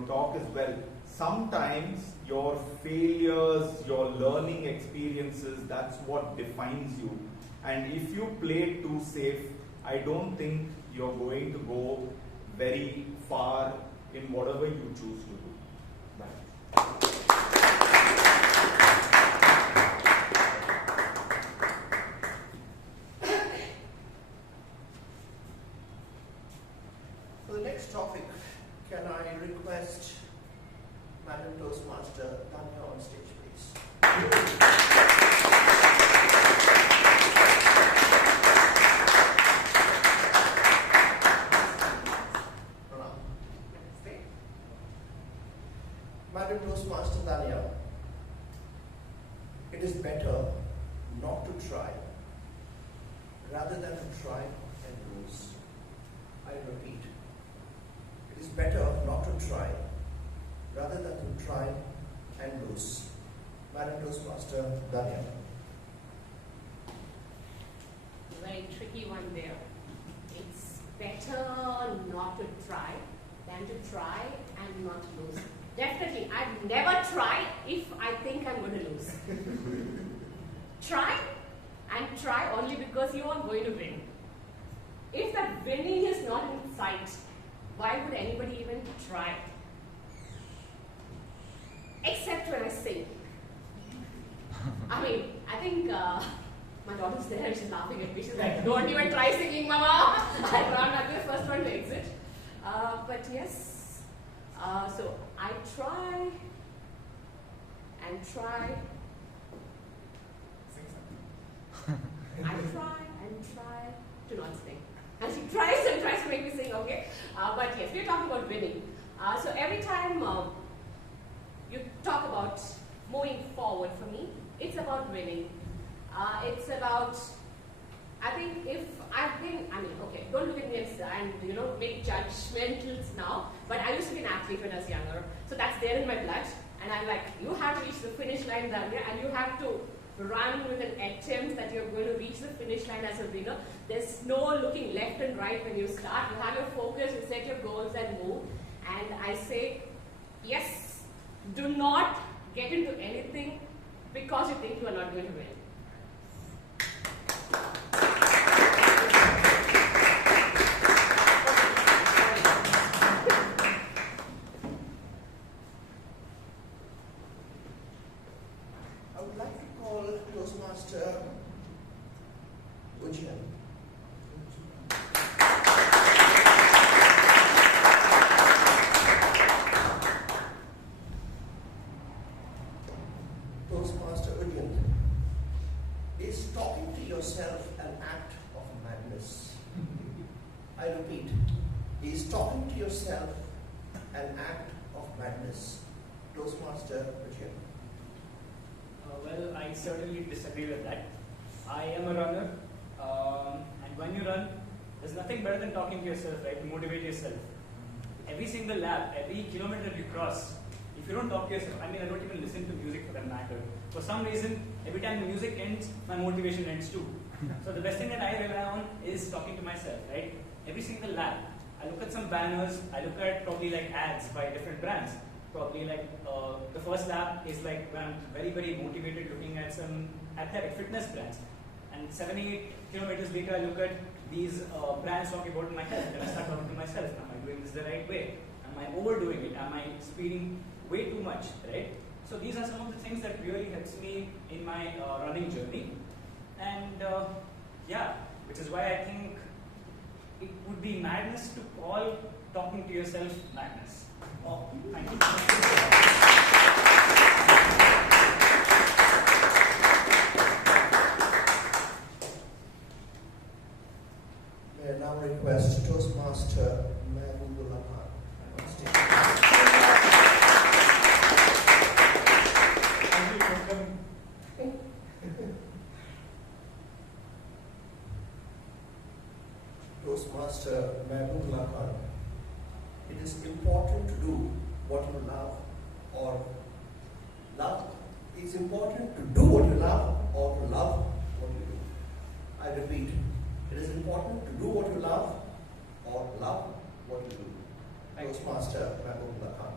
talk as well, sometimes your failures, your learning experiences, that's what defines you. And if you play too safe, I don't think you're going to go very far in whatever you choose to do. Bye. For the next topic, can I request Madam Toastmaster Tanya on stage, please? Madam Toastmaster Tanya, it is better not to try rather than to try and lose. I repeat, it is better not to try rather than to try and lose. Madam Toastmaster Tanya. Very tricky one there. It's better not to try than to try and not lose. Definitely, I'd never try if I think I'm going to lose. Try and try only because you are going to win. If that winning is not in sight, why would anybody even try? Except when I sing. I think my daughter's there and she's laughing at me. She's like, don't even try singing, Mama. I'll be the first one to exit. But yes. So I try and try. I try and try to not sing. And she tries and tries to make me sing, okay? But yes, we're talking about winning. So every time you talk about moving forward for me, it's about winning. It's about, I think if I've been, okay, don't look at me and make judgmentals now, but I used to be an athlete when I was younger, so that's there in my blood, and I'm like, you have to reach the finish line, Danya, and you have to run with an attempt that you're going to reach the finish line as a winner. There's no looking left and right when you start. You have your focus, you set your goals and move, and I say, yes, do not get into anything because you think you are not going to win. I would like to call Toastmaster Vijayan. Toastmaster Vijayan, is talking to yourself an act of madness? I repeat, is talking to yourself an act of madness? Toastmaster Vijayan. Well, I certainly disagree with that. I am a runner, and when you run, there's nothing better than talking to yourself, right? To motivate yourself. Every single lap, every kilometer you cross, if you don't talk to yourself, I don't even listen to music for that matter. For some reason, every time the music ends, my motivation ends too. So the best thing that I rely on is talking to myself, right? Every single lap, I look at some banners, I look at probably like ads by different brands. Probably like the first lap is like when I'm very, very motivated looking at some athletic fitness brands. And 7-8 kilometers later, I look at these brands talking about my health, and I start talking to myself, am I doing this the right way? Am I overdoing it? Am I speeding way too much, right? So these are some of the things that really helps me in my running journey. And which is why I think it would be madness to call talking to yourself madness. Oh, thank you. Toastmaster Vilakkumadathil, it is important to do what you love or love. It's important to do what you love or to love what you do. I repeat, it is important to do what you love or love what you do. Toastmaster Vilakkumadathil.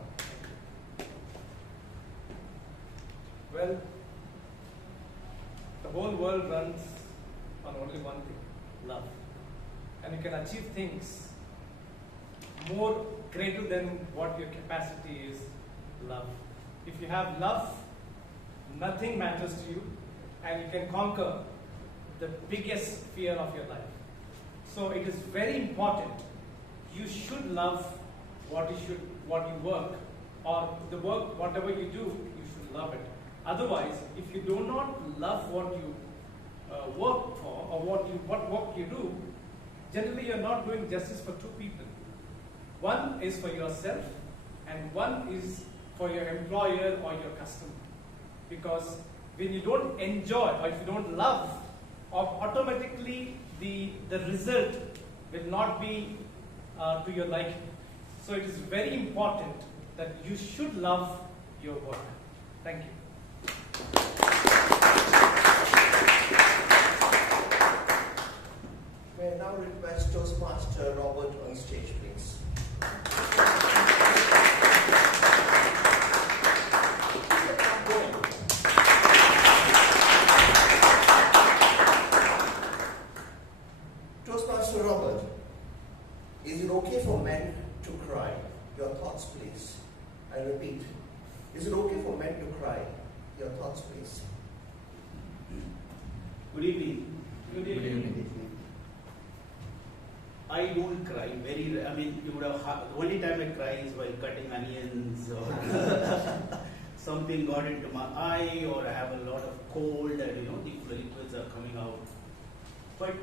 Well, the whole world runs on only one thing, love. And you can achieve things more greater than what your capacity is, love. If you have love, nothing matters to you, and you can conquer the biggest fear of your life. So it is very important. You should love what you work, or the work, whatever you do, you should love it. Otherwise, if you do not love what you work for, or what work you do, generally you're not doing justice for two people. One is for yourself, and one is for your employer or your customer. Because when you don't enjoy, or if you don't love, automatically the result will not be to your liking. So it is very important that you should love your work. Thank you. May I now request Toastmaster Robert on stage, please. Toastmaster Robert, is it okay for men to cry? Your thoughts, please. I repeat, is it okay for men to cry? Your thoughts, please. Good evening. Good evening. I don't cry. I mean, you would have. The only time I cry is while cutting onions, or something got into my eye, or I have a lot of cold, and the liquids are coming out. But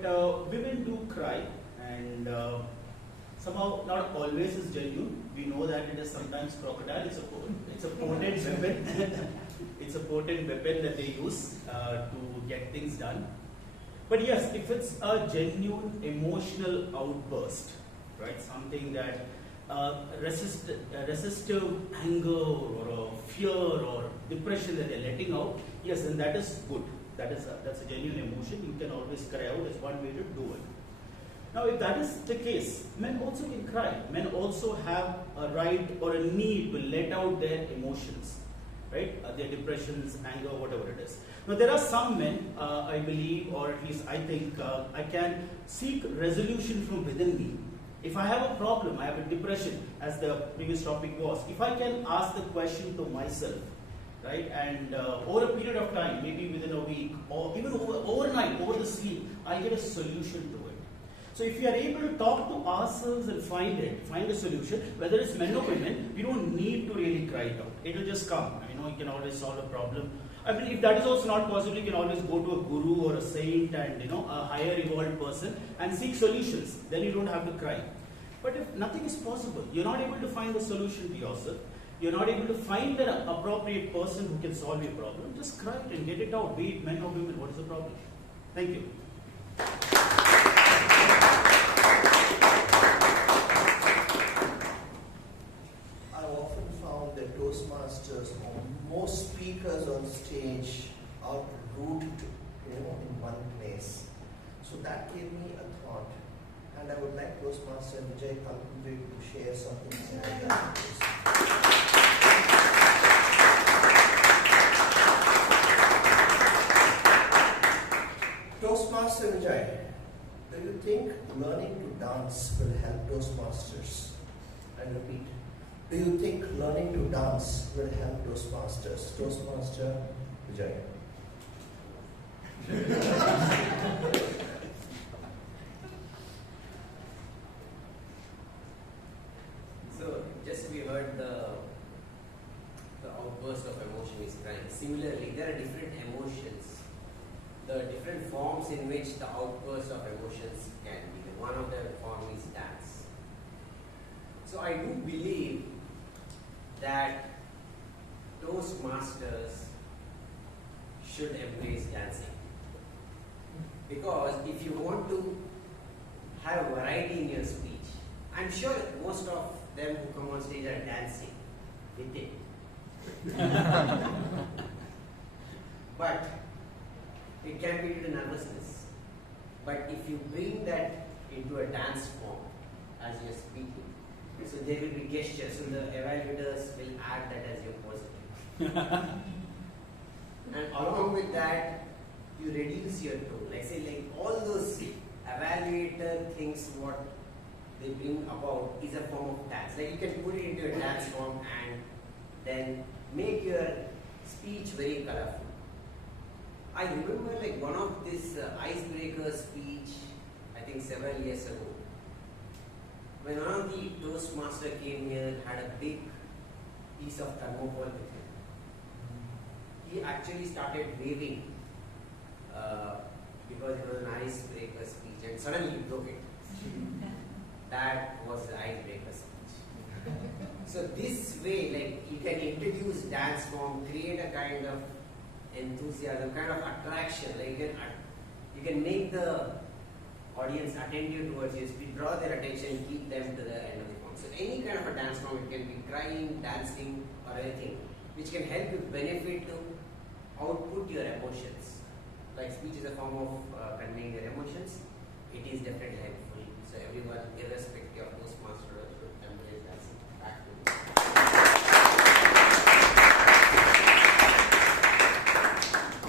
women do cry, and somehow not always is genuine. We know that it is sometimes crocodile. It's a potent weapon. It's a potent weapon that they use to get things done. But yes, if it's a genuine emotional outburst, right, something that resistive anger or fear or depression that they're letting out, yes, then that is good. That's a genuine emotion. You can always cry out as one way to do it. Now, if that is the case, men also can cry. Men also have a right or a need to let out their emotions, right? Their depressions, anger, whatever it is. Now, there are some men, I believe, or at least I think, I can seek resolution from within me. If I have a problem, I have a depression, as the previous topic was, if I can ask the question to myself, right, and over a period of time, maybe within a week, or even overnight, over the sleep, I get a solution to it. So if you are able to talk to ourselves and find a solution, whether it's men or women, we don't need to really cry it out. It will just come. You can always solve a problem. I mean, if that is also not possible, you can always go to a guru or a saint and a higher evolved person and seek solutions. Then you don't have to cry. But if nothing is possible, you're not able to find a solution to yourself, you're not able to find an appropriate person who can solve your problem, just cry it and get it out, be it men or women. What is the problem? Thank you. Toastmasters or most speakers on stage are rooted in one place. So that gave me a thought, and I would like Toastmaster Vijay to share something similar. Toastmaster Vijay, do you think learning to dance will help Toastmasters? I repeat, do you think learning to dance will help Toastmasters? Toastmaster Vijay. So, just we heard the outburst of emotion is crying. Similarly, there are different emotions. The different forms in which the outburst of emotions can be. One of the forms is dance. So I do believe that Toastmasters should embrace dancing. Because if you want to have a variety in your speech. I'm sure most of them who come on stage are dancing with it. But it can be due to nervousness. But if you bring that into a dance form as you're speaking, so there will be gestures, so the evaluators will add that as your positive. And along with that, you reduce your tone. Like say, like all those evaluator things, what they bring about is a form of dance. Like you can put it into a dance form and then make your speech very colorful. I remember like one of this icebreaker speech, I think several years ago, when one of the Toastmaster came here, had a big piece of thermocol with him. He actually started waving because it was an icebreaker speech, and suddenly he broke it. That was the icebreaker speech. So this way, like you can introduce dance form, create a kind of enthusiasm, kind of attraction. Like you can make the audience attentive towards your speech, draw their attention, keep them to the end of the form. So any kind of a dance form, it can be crying, dancing, or anything, which can help you benefit to output your emotions. Like speech is a form of conveying your emotions. It is definitely helpful. So everyone, irrespective of Toastmaster, should embrace dancing. Back to you.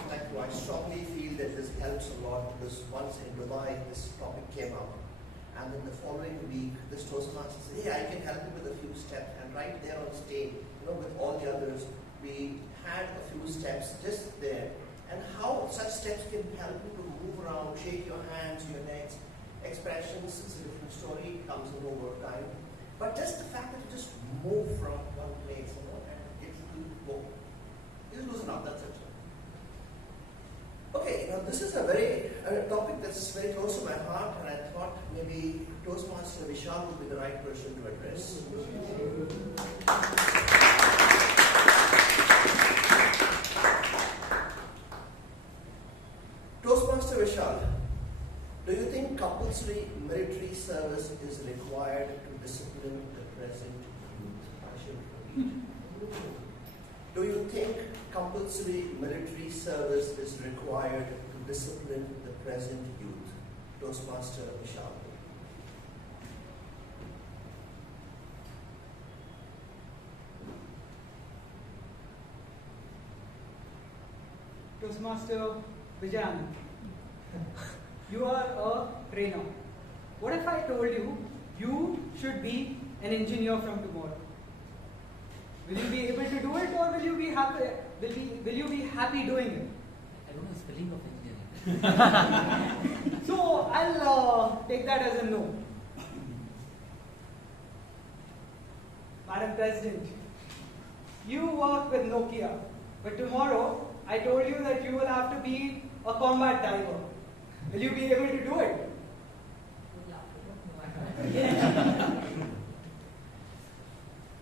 Thank you. I strongly feel that this helps a lot because once in Dubai this topic came up, and then the following week this Toastmaster said, "Hey, I can help you with a few steps." And right there on stage, with all the others, we had a few steps just there, and how such steps can help you to move around, shake your hands, your necks, expressions. It's a different story. It comes in over time, but just the fact that you just move from one place, and it will go. You loosen up. That's it. Okay, now this is a topic that's very close to my heart, and I thought maybe Toastmaster Vishal would be the right person to address. Toastmaster Vishal, do you think compulsory military service is required to discipline the present youth? I should repeat. Do you think compulsory military service is required to discipline the present youth? Toastmaster Vishal. Toastmaster Vijayan, you are a trainer. What if I told you, you should be an engineer from tomorrow? Will you be able to do it, or will you be happy? Will you be happy doing it? I don't know the spelling of engineering. So I'll take that as a no. Madam President, you work with Nokia, but tomorrow I told you that you will have to be a combat diver. Will you be able to do it?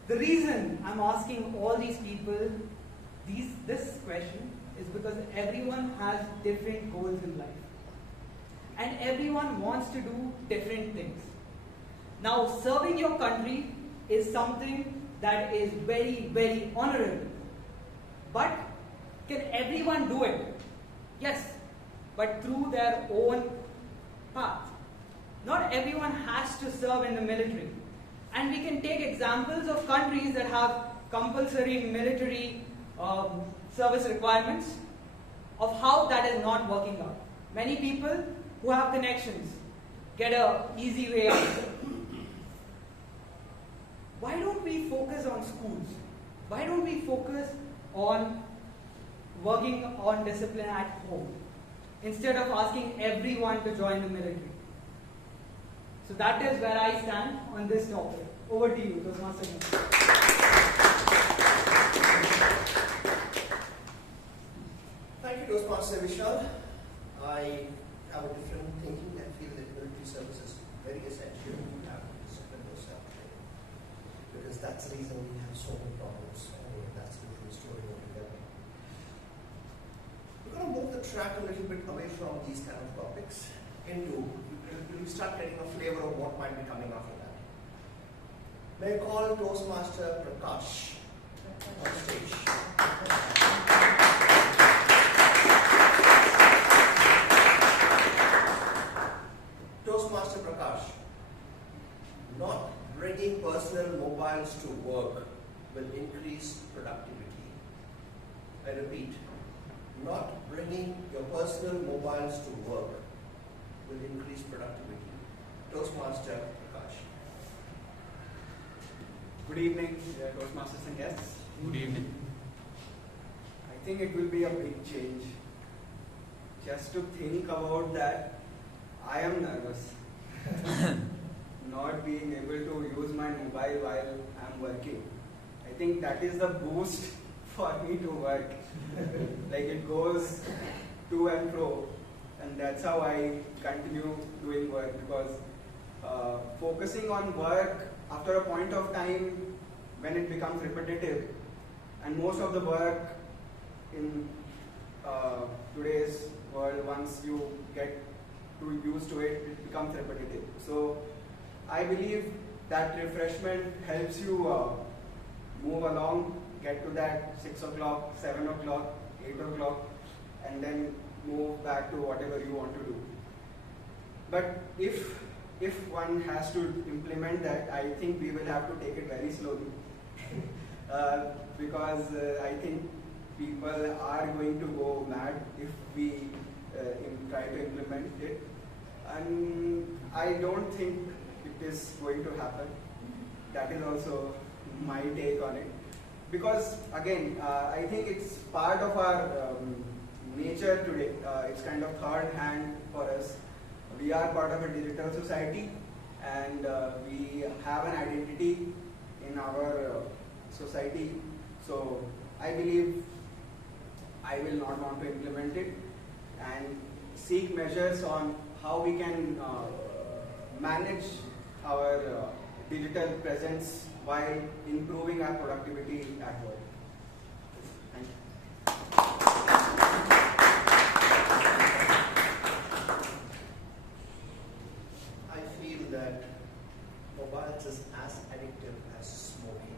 The reason I'm asking all these people this question is because everyone has different goals in life. And everyone wants to do different things. Now, serving your country is something that is very, very honorable. But can everyone do it? Yes, but through their own path. Not everyone has to serve in the military. And we can take examples of countries that have compulsory military service requirements of how that is not working out. Many people who have connections get an easy way out. Why don't we focus on schools? Why don't we focus on working on discipline at home instead of asking everyone to join the military? So that is where I stand on this topic. Over to you, Toastmaster. Thank you, Toastmaster Vishal. I have a different thinking. I feel that military service is very essential. You have to discipline yourself, because that's the reason we have so many problems. Anyway, that's a different story altogether. We're going to move the track a little bit away from these kind of topics into, you start getting a flavor of what might be coming after that. May I call Toastmaster Prakash on stage. Toastmaster Prakash, not bringing personal mobiles to work will increase productivity. I repeat, not bringing your personal mobiles to work will increase productivity. Toastmaster Akash. Good evening, dear Toastmasters and guests. Good evening. I think it will be a big change. Just to think about that, I am nervous. Not being able to use my mobile while I am working. I think that is the boost for me to work. Like it goes to and fro, and that's how I continue doing work, because focusing on work after a point of time when it becomes repetitive, and most of the work in today's world, once you get too used to it, it becomes repetitive. So I believe that refreshment helps you move along, get to that 6 o'clock, 7 o'clock, 8 o'clock, and then move back to whatever you want to do. But if one has to implement that, I think we will have to take it very slowly. Because I think people are going to go mad if we try to implement it. And I don't think it is going to happen. That is also my take on it. Because again, I think it's part of our nature today. It's kind of third hand for us. We are part of a digital society, and we have an identity in our society. So I believe I will not want to implement it, and seek measures on how we can manage our digital presence while improving our productivity at work. Thank you. I feel that mobiles is as addictive as smoking.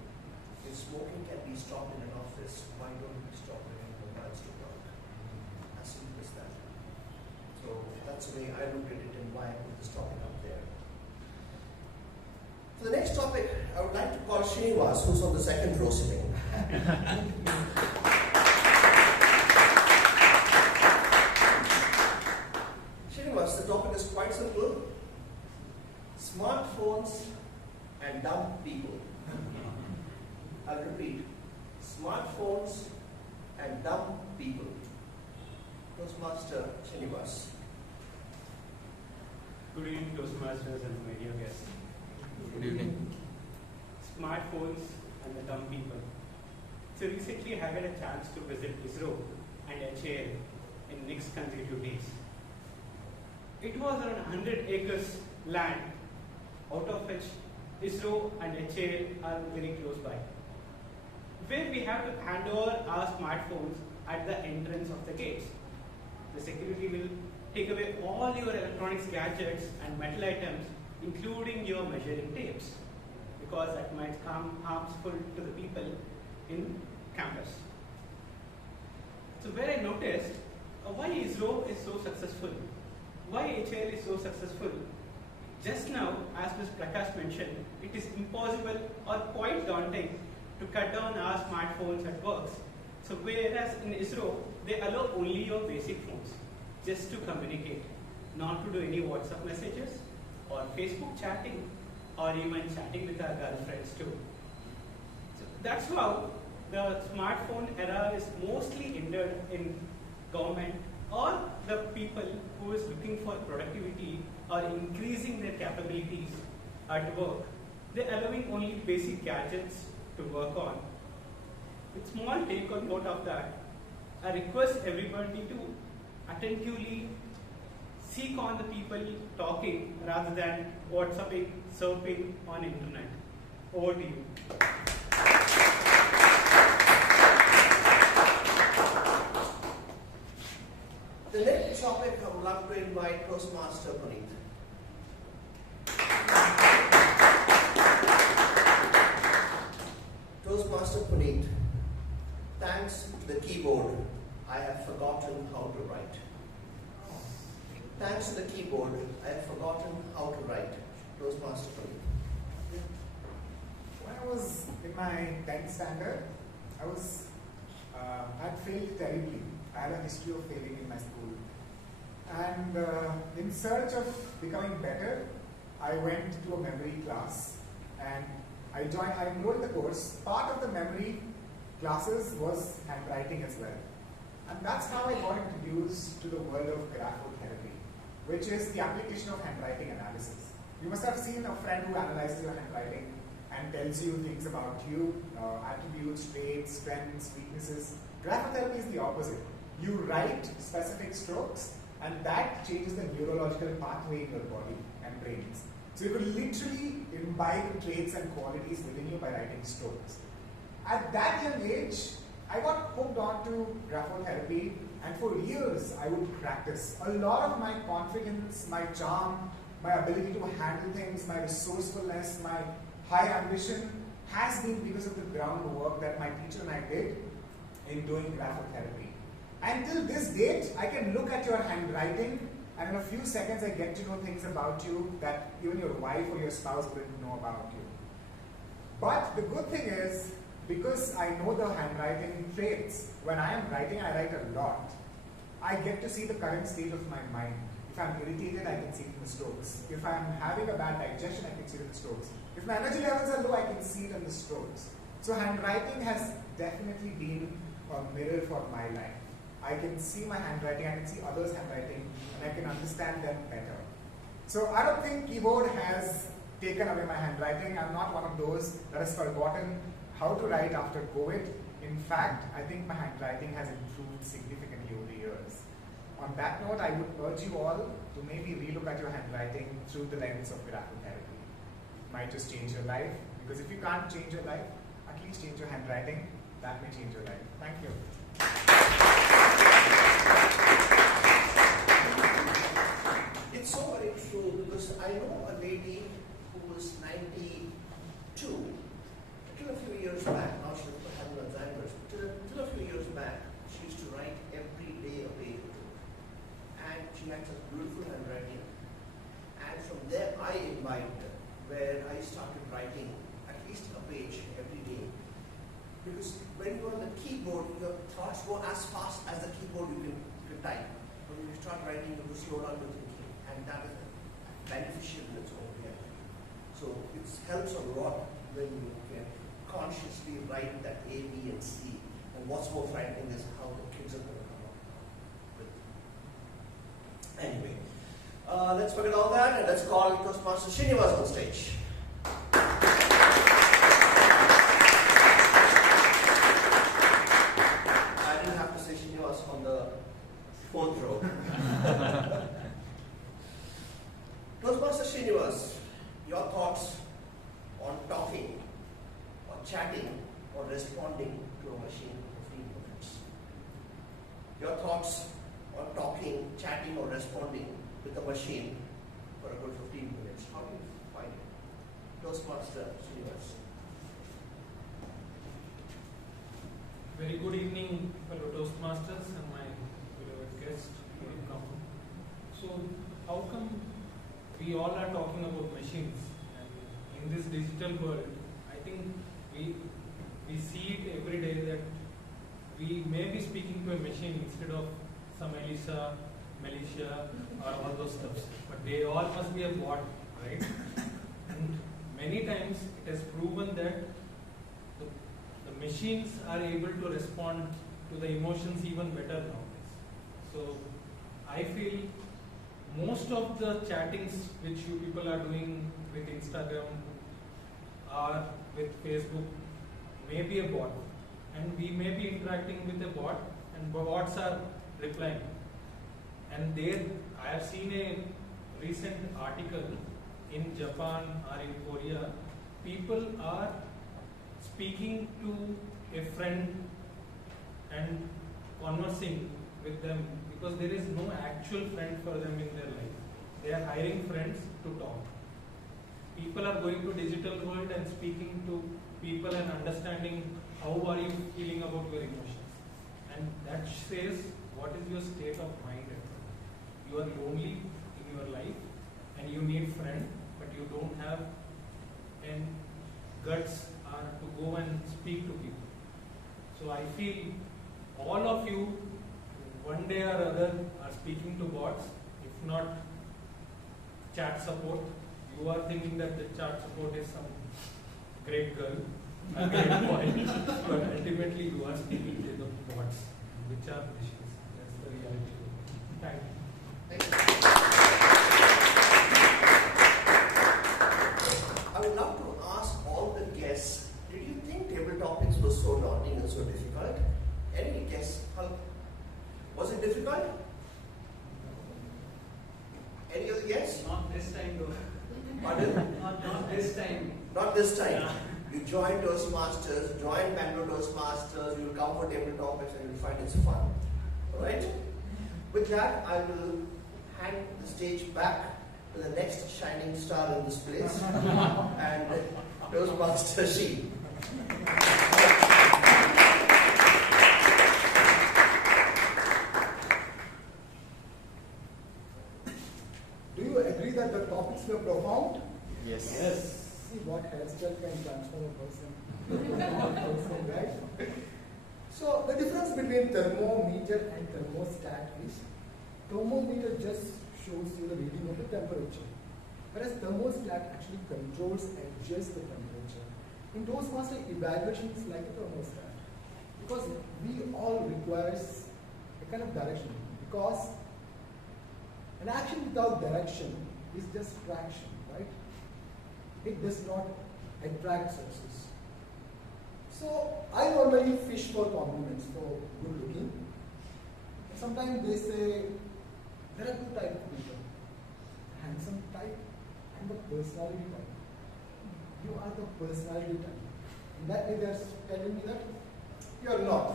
If smoking can be stopped in an office, why don't we stop bringing mobiles to work? As simple as that. So that's the way I look at it and why I put this topic up there. For the next topic, I would like to call Srinivas, who's on the second row sitting. Srinivas, the topic is quite simple. Smartphones and dumb people. I'll repeat. Smartphones and dumb people. Toastmaster Srinivas. Good evening, Toastmasters and my dear guests. Good evening. Smartphones and the dumb people. So recently I had a chance to visit ISRO and HAL in next consecutive days. It was around 100 acres land, out of which ISRO and HAL are very close by, where we have to hand over our smartphones at the entrance of the gates. The security will take away all your electronics gadgets and metal items, including your measuring tapes, because that might come harmful to the people in campus. So where I noticed why ISRO is so successful, why HAL is so successful. Just now, as Ms. Prakash mentioned, it is impossible or quite daunting to cut down our smartphones at work. So whereas in ISRO, they allow only your basic phones just to communicate, not to do any WhatsApp messages or Facebook chatting or even chatting with our girlfriends too. So that's how the smartphone era is mostly hindered in government or the people who is looking for productivity or increasing their capabilities at work. They're allowing only basic gadgets to work on. With small take on note of that, I request everybody to attentively seek on the people talking rather than WhatsApping, surfing on internet. Over to you. The next topic I would like to invite Toastmaster Puneet. Toastmaster Puneet, thanks to the keyboard, I have forgotten how to write. Thanks to the keyboard, I have forgotten how to write. Toastmaster Puneet. When I was in my 10th standard, I'd failed terribly. I had a history of failing in my school. And in search of becoming better, I went to a memory class and I enrolled in the course. Part of the memory classes was handwriting as well. And that's how I got introduced to the world of graphotherapy, which is the application of handwriting analysis. You must have seen a friend who analyzes your handwriting and tells you things about you, attributes, traits, strengths, weaknesses. Graphotherapy is the opposite. You write specific strokes and that changes the neurological pathway in your body and brains. So you could literally imbibe traits and qualities within you by writing strokes. At that young age, I got hooked onto graphotherapy and for years I would practice. A lot of my confidence, my charm, my ability to handle things, my resourcefulness, my high ambition has been because of the groundwork that my teacher and I did in doing graphotherapy. Until this date, I can look at your handwriting and in a few seconds I get to know things about you that even your wife or your spouse wouldn't know about you. But the good thing is, because I know the handwriting traits, when I am writing, I write a lot. I get to see the current state of my mind. If I'm irritated, I can see it in the strokes. If I'm having a bad digestion, I can see it in the strokes. If my energy levels are low, I can see it in the strokes. So handwriting has definitely been a mirror for my life. I can see my handwriting, I can see others' handwriting, and I can understand them better. So I don't think keyboard has taken away my handwriting. I'm not one of those that has forgotten how to write after COVID. In fact, I think my handwriting has improved significantly over the years. On that note, I would urge you all to maybe relook at your handwriting through the lens of graphotherapy. It might just change your life, because if you can't change your life, at least change your handwriting. That may change your life. Thank you. It's so very true because I know a lady who was 92. Till a few years back, now she's having Alzheimer's, till a few years back, she used to write every day a page or two. And she had such beautiful handwriting. And from there I imbibed her, where I started writing at least a page every day. Because when you're on the keyboard, your thoughts go as fast as the keyboard you can type. When you start writing, you have to slow down your thinking. And that is beneficial in its own way. So it helps a lot when you can consciously write that A, B, and C. And what's more frightening is how the kids are going to come up with. Anyway, let's forget all that and let's call Toastmaster Srinivas on stage. I didn't have to say Srinivas on the fourth row. Toastmaster Srinivas, your thoughts on talking, or chatting, or responding to a machine for 15 minutes. Your thoughts on talking, chatting, or responding with a machine for a good 15 minutes. How do you find it? Toastmaster Srinivas. Very good evening, fellow Toastmasters and my beloved guest. Welcome. So, how come we all are talking about machines? And in this digital world, I think we see it every day that we may be speaking to a machine instead of some Militia, or all those stuff. But they all must be a bot, right? And many times it has proven that the machines are able to respond to the emotions even better nowadays. So I feel most of the chattings which you people are doing with Instagram or with Facebook may be a bot, and we may be interacting with a bot, and bots are replying. And there, I have seen a recent article in Japan or in Korea. People are speaking to a friend and conversing with them because there is no actual friend for them in their life. They are hiring friends to talk. People are going to digital world and speaking to people and understanding how are you feeling about your emotions. And that says what is your state of mind. You are lonely in your life and you need friend, but you don't have and guts are to go and speak to people. So I feel all of you one day or other are speaking to bots, if not chat support. You are thinking that the chat support is some great girl, a great boy, but ultimately you are speaking to the bots, which are machines. That's the reality. Thank you. I would love to ask all the guests, did you think table topics were so daunting and so difficult? Any guess? Was it difficult? Any other guess? Not this time though. Pardon? Not this time. Not this time. Yeah. You join Toastmasters, join Bangalore Toastmasters, you'll come for table topics and you'll find it's fun. Alright? With that, I will hand the stage back to the next shining star in this place and Toastmaster Sheeb. Do you agree that the topics were profound? Yes. Yes. See what hairstyle can transform a person into a person, right? So the difference between thermometer and thermostat is thermometer just shows you the reading of the temperature, whereas thermostat actually controls and adjusts the temperature. In Toastmaster, evaluation is like a thermostat because we all requires a kind of direction, because an action without direction is just traction, right? It does not attract success. So I normally fish for compliments, for good looking. Sometimes they say there are two types of people: handsome type and the personality type. You are the personality type. In that way, they are telling me that you are not.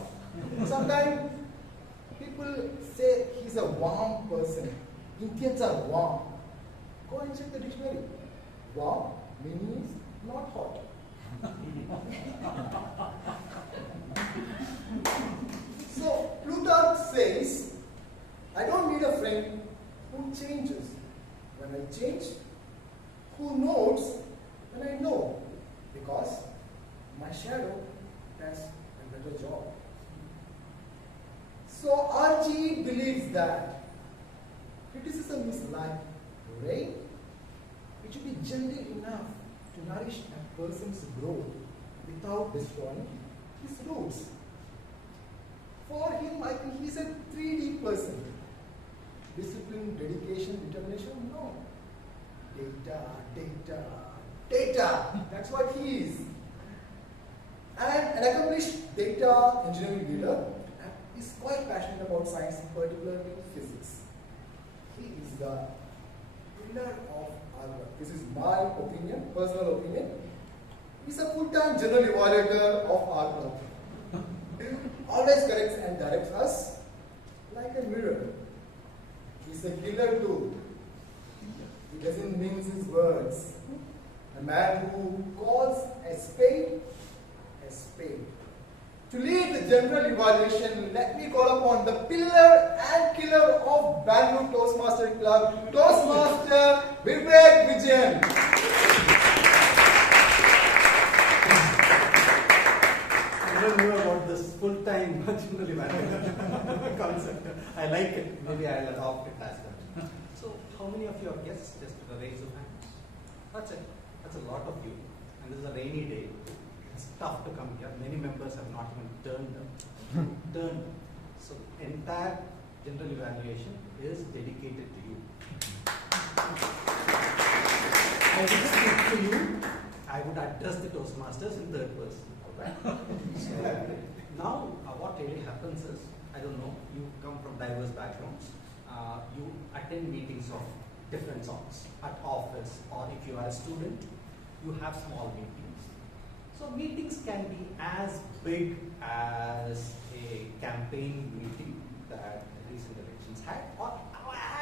Sometimes people say he's a warm person. Indians are warm. Go and check the dictionary. Warm meaning is not hot. So Plutarch says, I don't need a friend who changes when I change, who notes when I know, because my shadow does a better job. So RG believes that criticism is like rain. It should be gentle enough to nourish a person's growth without destroying his roots. For him, I think he's a 3D person. Discipline, dedication, determination, no. Data, data, data. That's what he is. And an accomplished data engineering leader is quite passionate about science, particularly physics. He is the pillar of Arka. This is my opinion, personal opinion. He's a full-time general evaluator of Arka. Always corrects and directs us like a mirror. He's a killer too. He doesn't mince his words. A man who calls a spade a spade. To lead the general evaluation, let me call upon the pillar and killer of Bangalore Toastmasters Club, Toastmaster Vivek Vijayan. I don't know about this full-time general evaluation concept. I like it. Maybe I'll adopt it as well. So, how many of you are guests? Just raise your hand. That's it. That's a lot of you. And this is a rainy day. It's tough to come here. Many members have not even turned up. So, entire general evaluation is dedicated to you. I would speak to you. I would address the Toastmasters in third person. Alright? So, now, what really happens is, I don't know, you come from diverse backgrounds. You attend meetings of different sorts at office, or if you are a student, you have small meetings. So meetings can be as big as a campaign meeting that recent elections had, or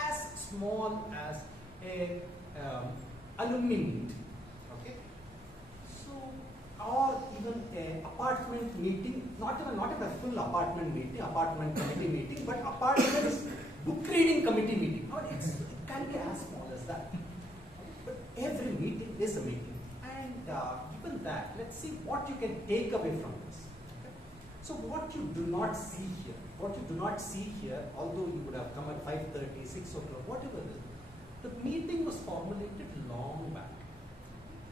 as small as a alumni meet, okay? So, or even a apartment meeting, not even a full apartment committee meeting, but apartment book reading committee meeting. Or it can be as small as that. But every meeting is a meeting. And given that, let's see what you can take away from this. Okay? So what you do not see here, although you would have come at 5:30, 6 o'clock, whatever it is, the meeting was formulated long back.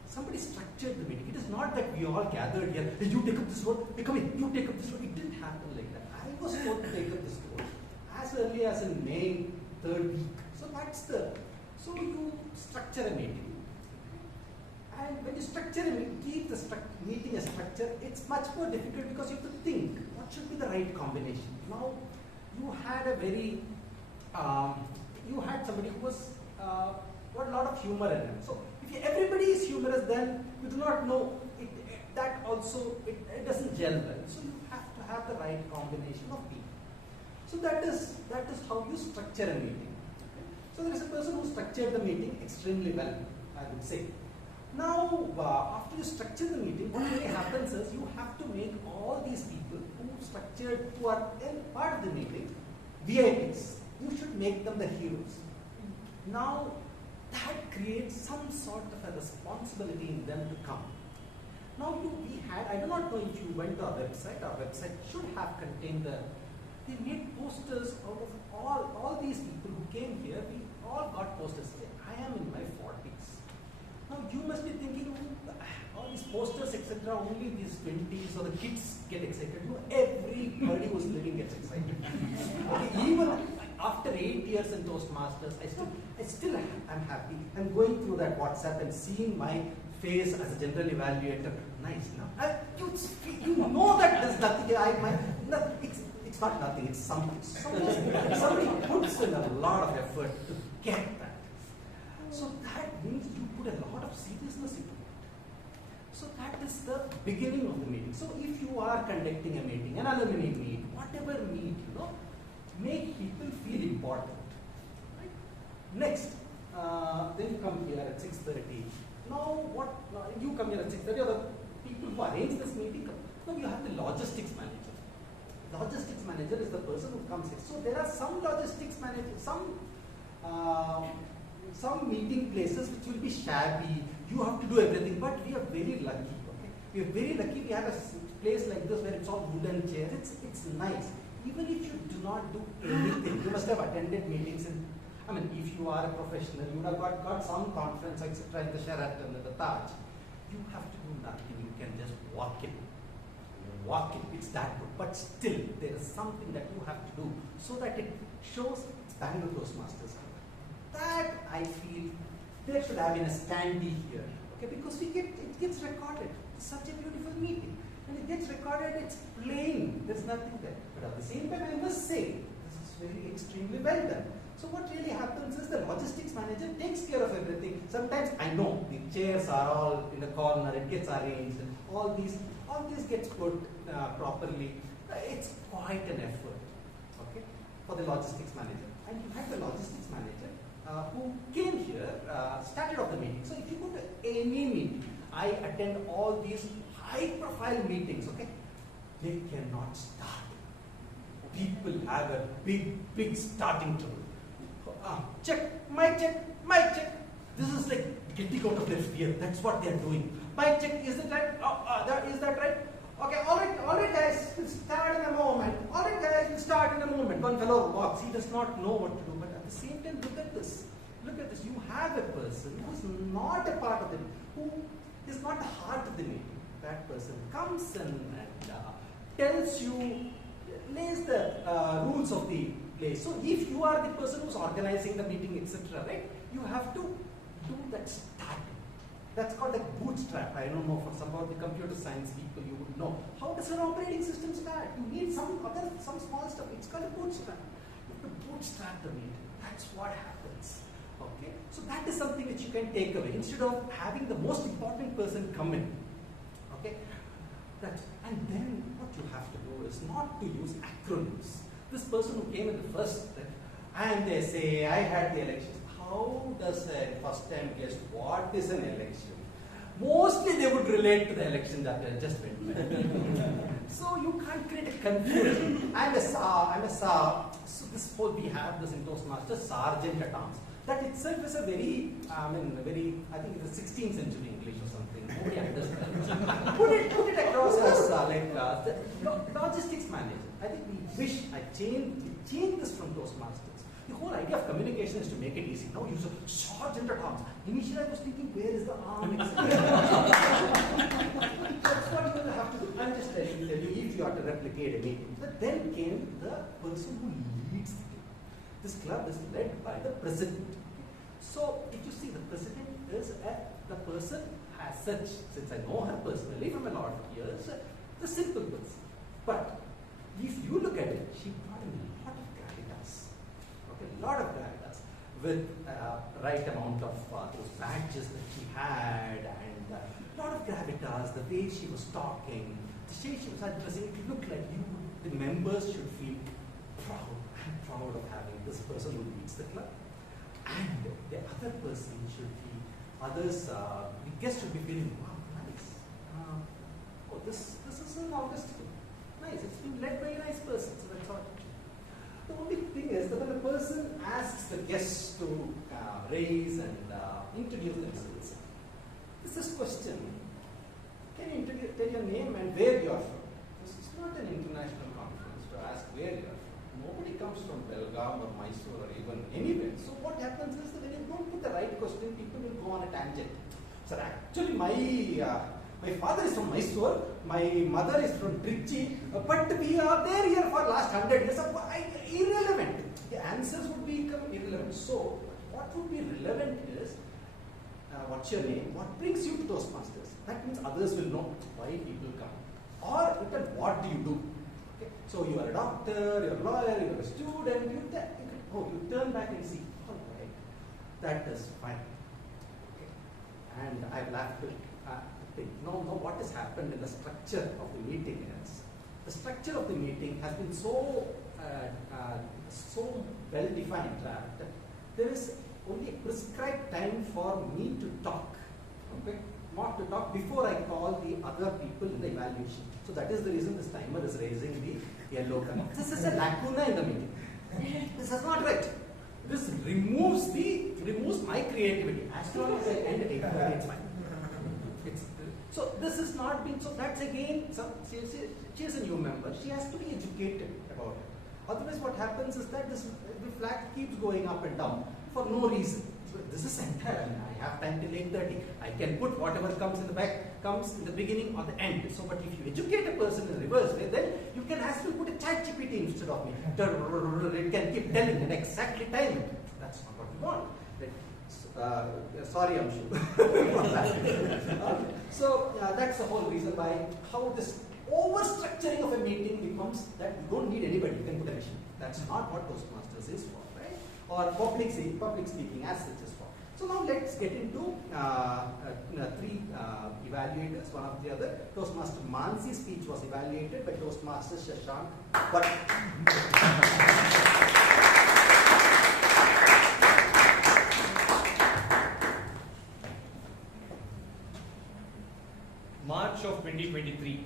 Somebody structured the meeting. It is not that we all gathered here, hey, you take up this road, hey, come in, you take up this road. It didn't happen like that. I was told to take up this road as early as in May, 3rd week. So you structure a meeting. And when you structure a meeting, keep the meeting a structure, it's much more difficult because you have to think, what should be the right combination? Now, you had somebody who was, got a lot of humor in him. So, if everybody is humorous, then you do not know, it doesn't gel well. So, you have to have the right combination of people. So, that is how you structure a meeting. Okay? So, there is a person who structured the meeting extremely well, I would say. Now, after you structure the meeting, what really happens is you have to make all these people who are part of the meeting, VIPs. You should make them the heroes. Now, that creates some sort of a responsibility in them to come. Now, I do not know if you went to our website should have contained they made posters out of all these people who came here. We all got posters. I am in my 40s. Now, you must be thinking, all these posters, etc., only these 20s or the kids get excited. No, everybody who's living gets excited. Okay, even after 8 years in Toastmasters, I still am happy. I'm going through that WhatsApp and seeing my face as a general evaluator. Nice, no? You know that there's nothing. It's not nothing, it's something. Somebody puts in a lot of effort to get that. So that means you put a lot of seriousness into it. So that is the beginning of the meeting. So if you are conducting a meeting, an alumni meet, whatever meet, make people feel important. Right? Next, then you come here at 6:30. Now you come here at 6:30, or the people who arrange this meeting come. Now you have the logistics manager. Logistics manager is the person who comes here. So there are some logistics managers, some meeting places which will be shabby. You have to do everything, but we are very lucky. Okay? We are very lucky. We have a place like this where it's all wooden chairs. It's nice. Even if you do not do anything, you must have attended meetings. If you are a professional, you would have got some conference, etc. in the Sheraton, the Taj. You have to do nothing. You can just walk in. It's that good. But still, there is something that you have to do so that it shows it's Bangalore Toastmasters Club. That I feel there should have been a standee here, okay? Because it gets recorded. It's such a beautiful meeting. When it gets recorded, it's plain. There's nothing there. But at the same time, I must say, this is very extremely well done. So what really happens is the logistics manager takes care of everything. Sometimes I know the chairs are all in the corner. It gets arranged. All these gets put properly. It's quite an effort, okay, for the logistics manager. And you have the logistics manager who came here, started off the meeting. So if you go to any meeting, I attend all these high-profile meetings, okay? They cannot start. People have a big starting trouble. Check, mic check. This is like getting out of their fear. That's what they are doing. Mic check, is it right? Is that right? Okay, all right guys, we'll start in a moment. All right guys, we'll start in a moment. One fellow walks, he does not know what to do, but at the same time, look at this. You have a person who's not a part of it, who is not the heart of the meeting. That person comes in and tells you, lays the rules of the place. So if you are the person who's organizing the meeting, etc., right, you have to do that starting. That's called a bootstrap. I don't know, for some of the computer science people, you would know. How does an operating system start? You need some small stuff. It's called a bootstrap. You have to bootstrap the meeting. That's what happens. Okay? So that is something which you can take away instead of having the most important person come in. Okay? And then what you have to do is not to use acronyms. This person who came in the first, And they say, I had the elections. How does a first time guest what is an election? Mostly they would relate to the election that just went by. So you can't create a confusion. So this whole, we have this in Toastmasters, sergeant at arms. That itself is a very, I think it's a 16th century English or something. Nobody understands. put it across as the logistics manager. I think we wish I changed this from Toastmasters. The whole idea of communication is to make it easy. Now use a sergeant at arms. Initially I was thinking, where is the arm? That's what you will have to do. I'm just telling you, if you have to replicate a meeting. But then came the person who leads the club. This club is led by the president. So if you see, the president is the person as such, since I know her personally from a lot of years, the simple person. But if you look at it, she brought in a lot of gravitas. Okay, a lot of gravitas with right amount of those badges that she had, and a lot of gravitas, the way she was talking, the way she was addressing, it looked like the members should feel proud. I'm proud of having this person who leads the club. And the other person should be, the guest should be feeling, wow, nice. This is an August club. Nice, it's been led by a nice person, so that's all. The only thing is that when a person asks the guests to raise and introduce themselves, this is question, can you tell your name and where you are from? This is not an international conference to ask where you are from. Nobody comes from Belgaum or Mysore or even anywhere. So what happens is that when you don't put the right question, people will go on a tangent. So actually my father is from Mysore, my mother is from Trichy, but we are there here for last 100 years. Irrelevant. The answers would become irrelevant. So what would be relevant is, what's your name? What brings you to Toastmasters? That means others will know why people come. Or what do you do? Okay. So you are a doctor, you are a lawyer, you are a student, you turn back and see, all right, that is fine. Okay. And I've laughed with no, what has happened in the structure of the meeting is, the structure of the meeting has been so well defined that there is only a prescribed time for me to talk, okay, not to talk before I call the other people in the evaluation. So that is the reason this timer is raising the yellow color. This is a lacuna in the meeting. This is not right. This removes my creativity. As long as I end at 8:30, it's fine. So this is not being, so that's again, she is a new member, she has to be educated about it. Otherwise what happens is that the flag keeps going up and down for no reason. So this is entire, I have time till 8:30. I can put whatever comes in the back, comes in the beginning or the end. So but if you educate a person in the reverse way, then you can actually put a chat GPT instead of me. It can keep telling and exactly time it. That's not what we want. Sorry, Amshu. So that's the whole reason why how this over-structuring of a meeting becomes that you don't need anybody, you can put a machine. That's not what Toastmasters is for, right? Or public speaking as such is for. So now let's get into three evaluators, one after the other. Toastmaster Mansi's speech was evaluated by Toastmaster Shashank. But March of 2023,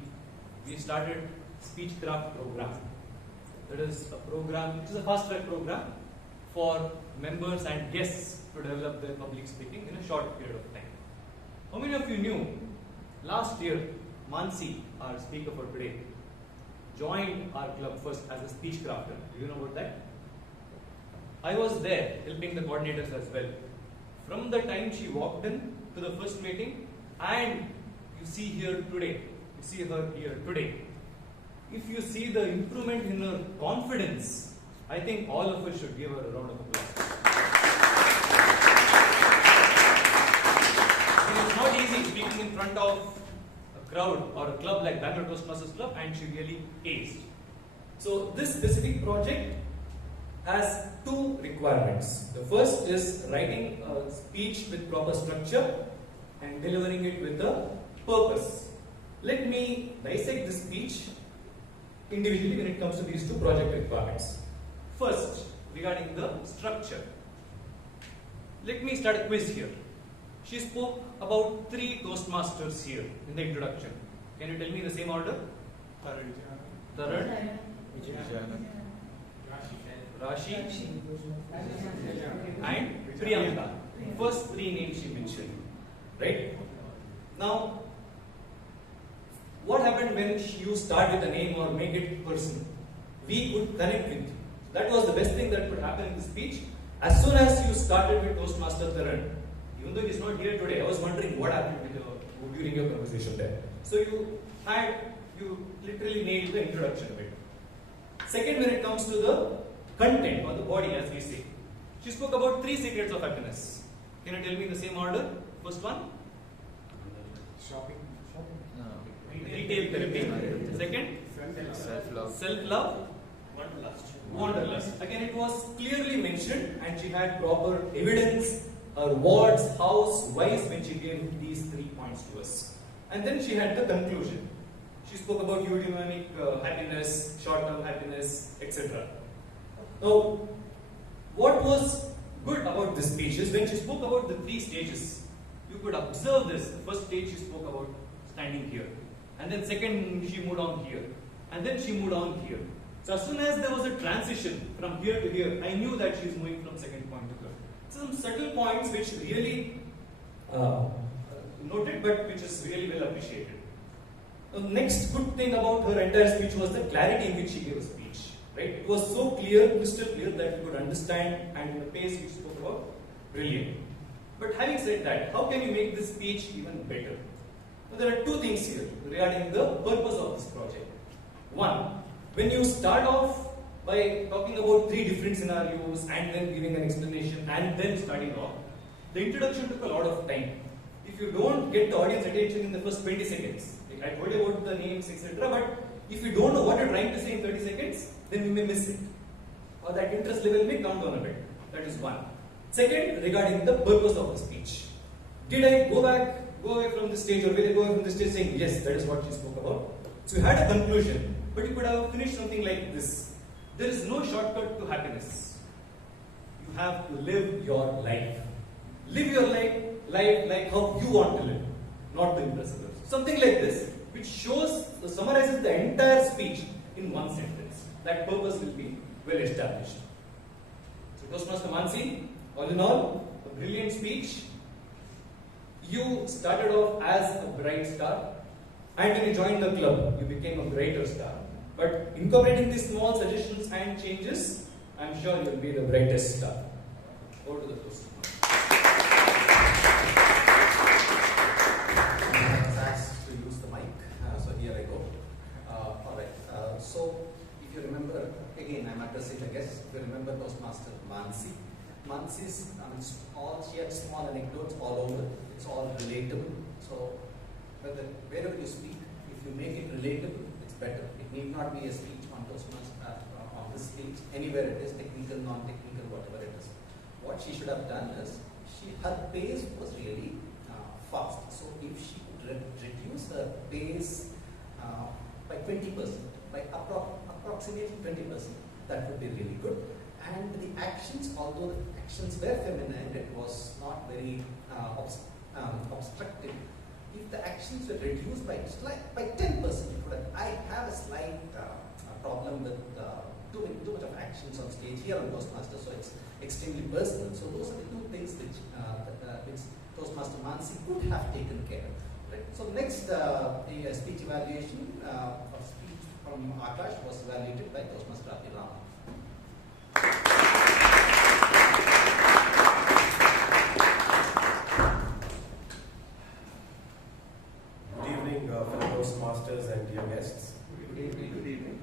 we started Speech Craft program. That is a program, it is a fast track program for members and guests to develop their public speaking in a short period of time. How many of you knew last year Mansi, our speaker for today, joined our club first as a speech crafter? Do you know about that? I was there helping the coordinators as well. From the time she walked in to the first meeting, and you see her today, if you see the improvement in her confidence, I think all of us should give her a round of applause. It is not easy speaking in front of a crowd or a club like Bangalore Toastmasters Club, and she really aced. So this specific project has two requirements. The first is writing a speech with proper structure and delivering it with a purpose. Let me dissect this speech individually when it comes to these two project requirements. First, regarding the structure. Let me start a quiz here. She spoke about 3 Toastmasters here in the introduction. Can you tell me the same order? Taran, Rashi, and Priyanka. First 3 names she mentioned. Right? Now, what happened when you start with a name or make it personal? We could connect with you. That was the best thing that could happen in the speech. As soon as you started with Toastmaster Taran, even though he's not here today, I was wondering what happened during your conversation there. So you literally nailed the introduction of it. Second, when it comes to the content or the body, as we say, she spoke about 3 secrets of happiness. Can you tell me the same order? First one? Shopping. Retail therapy. Second? Self-love. Self-love. Wanderlust. Again, it was clearly mentioned, and she had proper evidence, her words, hows, whys, when she gave these 3 points to us. And then she had the conclusion. She spoke about eudaimonic happiness, short-term happiness, etc. Now, what was good about this speech is when she spoke about the 3 stages, you could observe this. The first stage she spoke about standing here. And then second, she moved on here. And then she moved on here. So as soon as there was a transition from here to here, I knew that she's moving from second point to third. Some subtle points which really noted, but which is really well appreciated. The next good thing about her entire speech was the clarity in which she gave a speech. Right? It was so clear, crystal clear, that you could understand, and in the pace which spoke about, brilliant. But having said that, how can you make this speech even better? Well, there are 2 things here regarding the purpose of this project. One, when you start off by talking about 3 different scenarios and then giving an explanation and then starting off, the introduction took a lot of time. If you don't get the audience attention in the first 20 seconds, like I told you about the names, etc., but if you don't know what you're trying to say in 30 seconds, then you may miss it. Or that interest level may come down a bit. That is one. Second, regarding the purpose of the speech. Did I go away from the stage, or will I go away from the stage saying, yes, that is what she spoke about? So you had a conclusion, but you could have finished something like this. There is no shortcut to happiness. You have to live your life. Live your life like how you want to live, not to impress others. Something like this, which summarizes the entire speech in one sentence. That purpose will be well established. So Toastmaster Mansi, all in all, a brilliant speech. You started off as a bright star, and when you joined the club, you became a brighter star. But incorporating these small suggestions and changes, I'm sure you'll be the brightest star. Over to the Toastmaster. Asked to use the mic, so here I go. Alright, so if you remember, again I'm addressing the guests, if you remember Toastmaster Mansi. Mansi's, she had small anecdotes all over, it's all relatable. So wherever you speak, if you make it relatable, it's better. It need not be a speech on Toastmaster, on this stage, anywhere it is, technical, non-technical, whatever it is. What she should have done is, her pace was really fast. So if she could reduce her pace by 20%, by approximately 20%, that would be really good. And the actions, although the actions were feminine, it was not very obstructive. If the actions were reduced by 10%, I have a slight problem with too much of actions on stage here on Toastmaster, so it's extremely personal. So those are the 2 things which Toastmaster Mansi could have taken care of. Right? So next, speech evaluation of speech from Akash was evaluated by Toastmaster Abhirama. Good evening, fellow Toastmasters and dear guests. Good evening.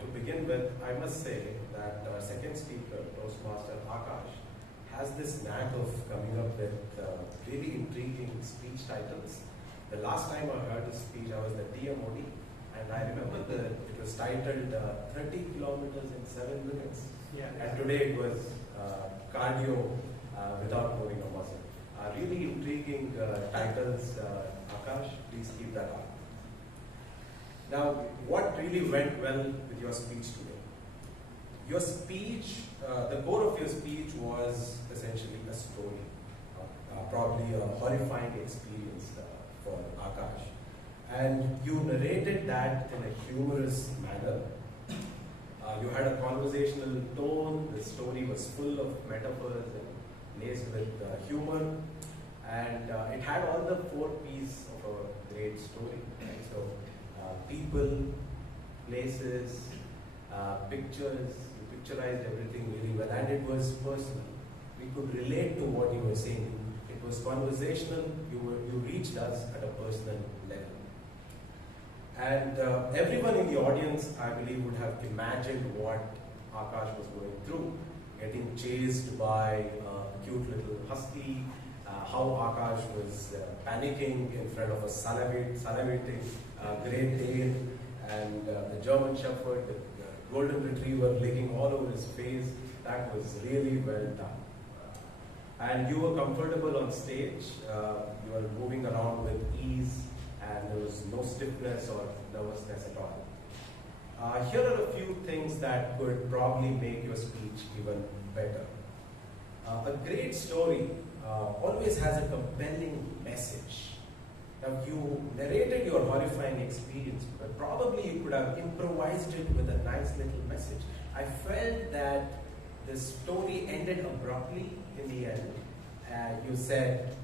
To begin with, I must say that second speaker, Toastmaster Akash, has this knack of coming up with really intriguing speech titles. The last time I heard his speech, I was at TMOD, and I remember it was titled 30 kilometers in 7 minutes. Yeah. And today it was cardio without moving a muscle. Really intriguing titles, Akash. Please keep that up. Now, what really went well with your speech today? your speech, the core of your speech was essentially a story, probably a horrifying experience for Akash. And you narrated that in a humorous manner. You had a conversational tone, the story was full of metaphors and laced with humor, and it had all the 4 P's of a great story. Right? So, people, places, pictures, you picturized everything really well, and it was personal. We could relate to what you were saying. It was conversational, you reached us at a personal level. And everyone in the audience, I believe, would have imagined what Akash was going through. Getting chased by a cute little husky, how Akash was panicking in front of a salivating Great Dane, and the German Shepherd, the Golden Retriever licking all over his face. That was really well done. And you were comfortable on stage, you were moving around with ease, and there was no stiffness or nervousness at all. Here are a few things that could probably make your speech even better. A great story always has a compelling message. Now, you narrated your horrifying experience, but probably you could have improvised it with a nice little message. I felt that the story ended abruptly in the end. You said,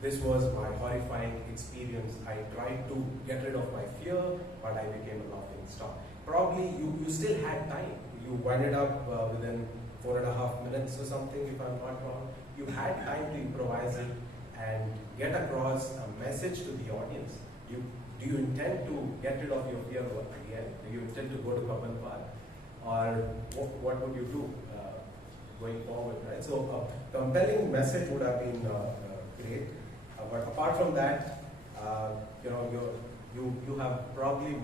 this was my horrifying experience. I tried to get rid of my fear, but I became a laughing stock. Probably you still had time. You wound it up within 4.5 minutes or something, if I'm not wrong. You had time to improvise it and get across a message to the audience. Do you intend to get rid of your fear again? Do you intend to go to Kapan Park? Or what would you do going forward? Right? So a compelling message would have been great. But apart from that, you have probably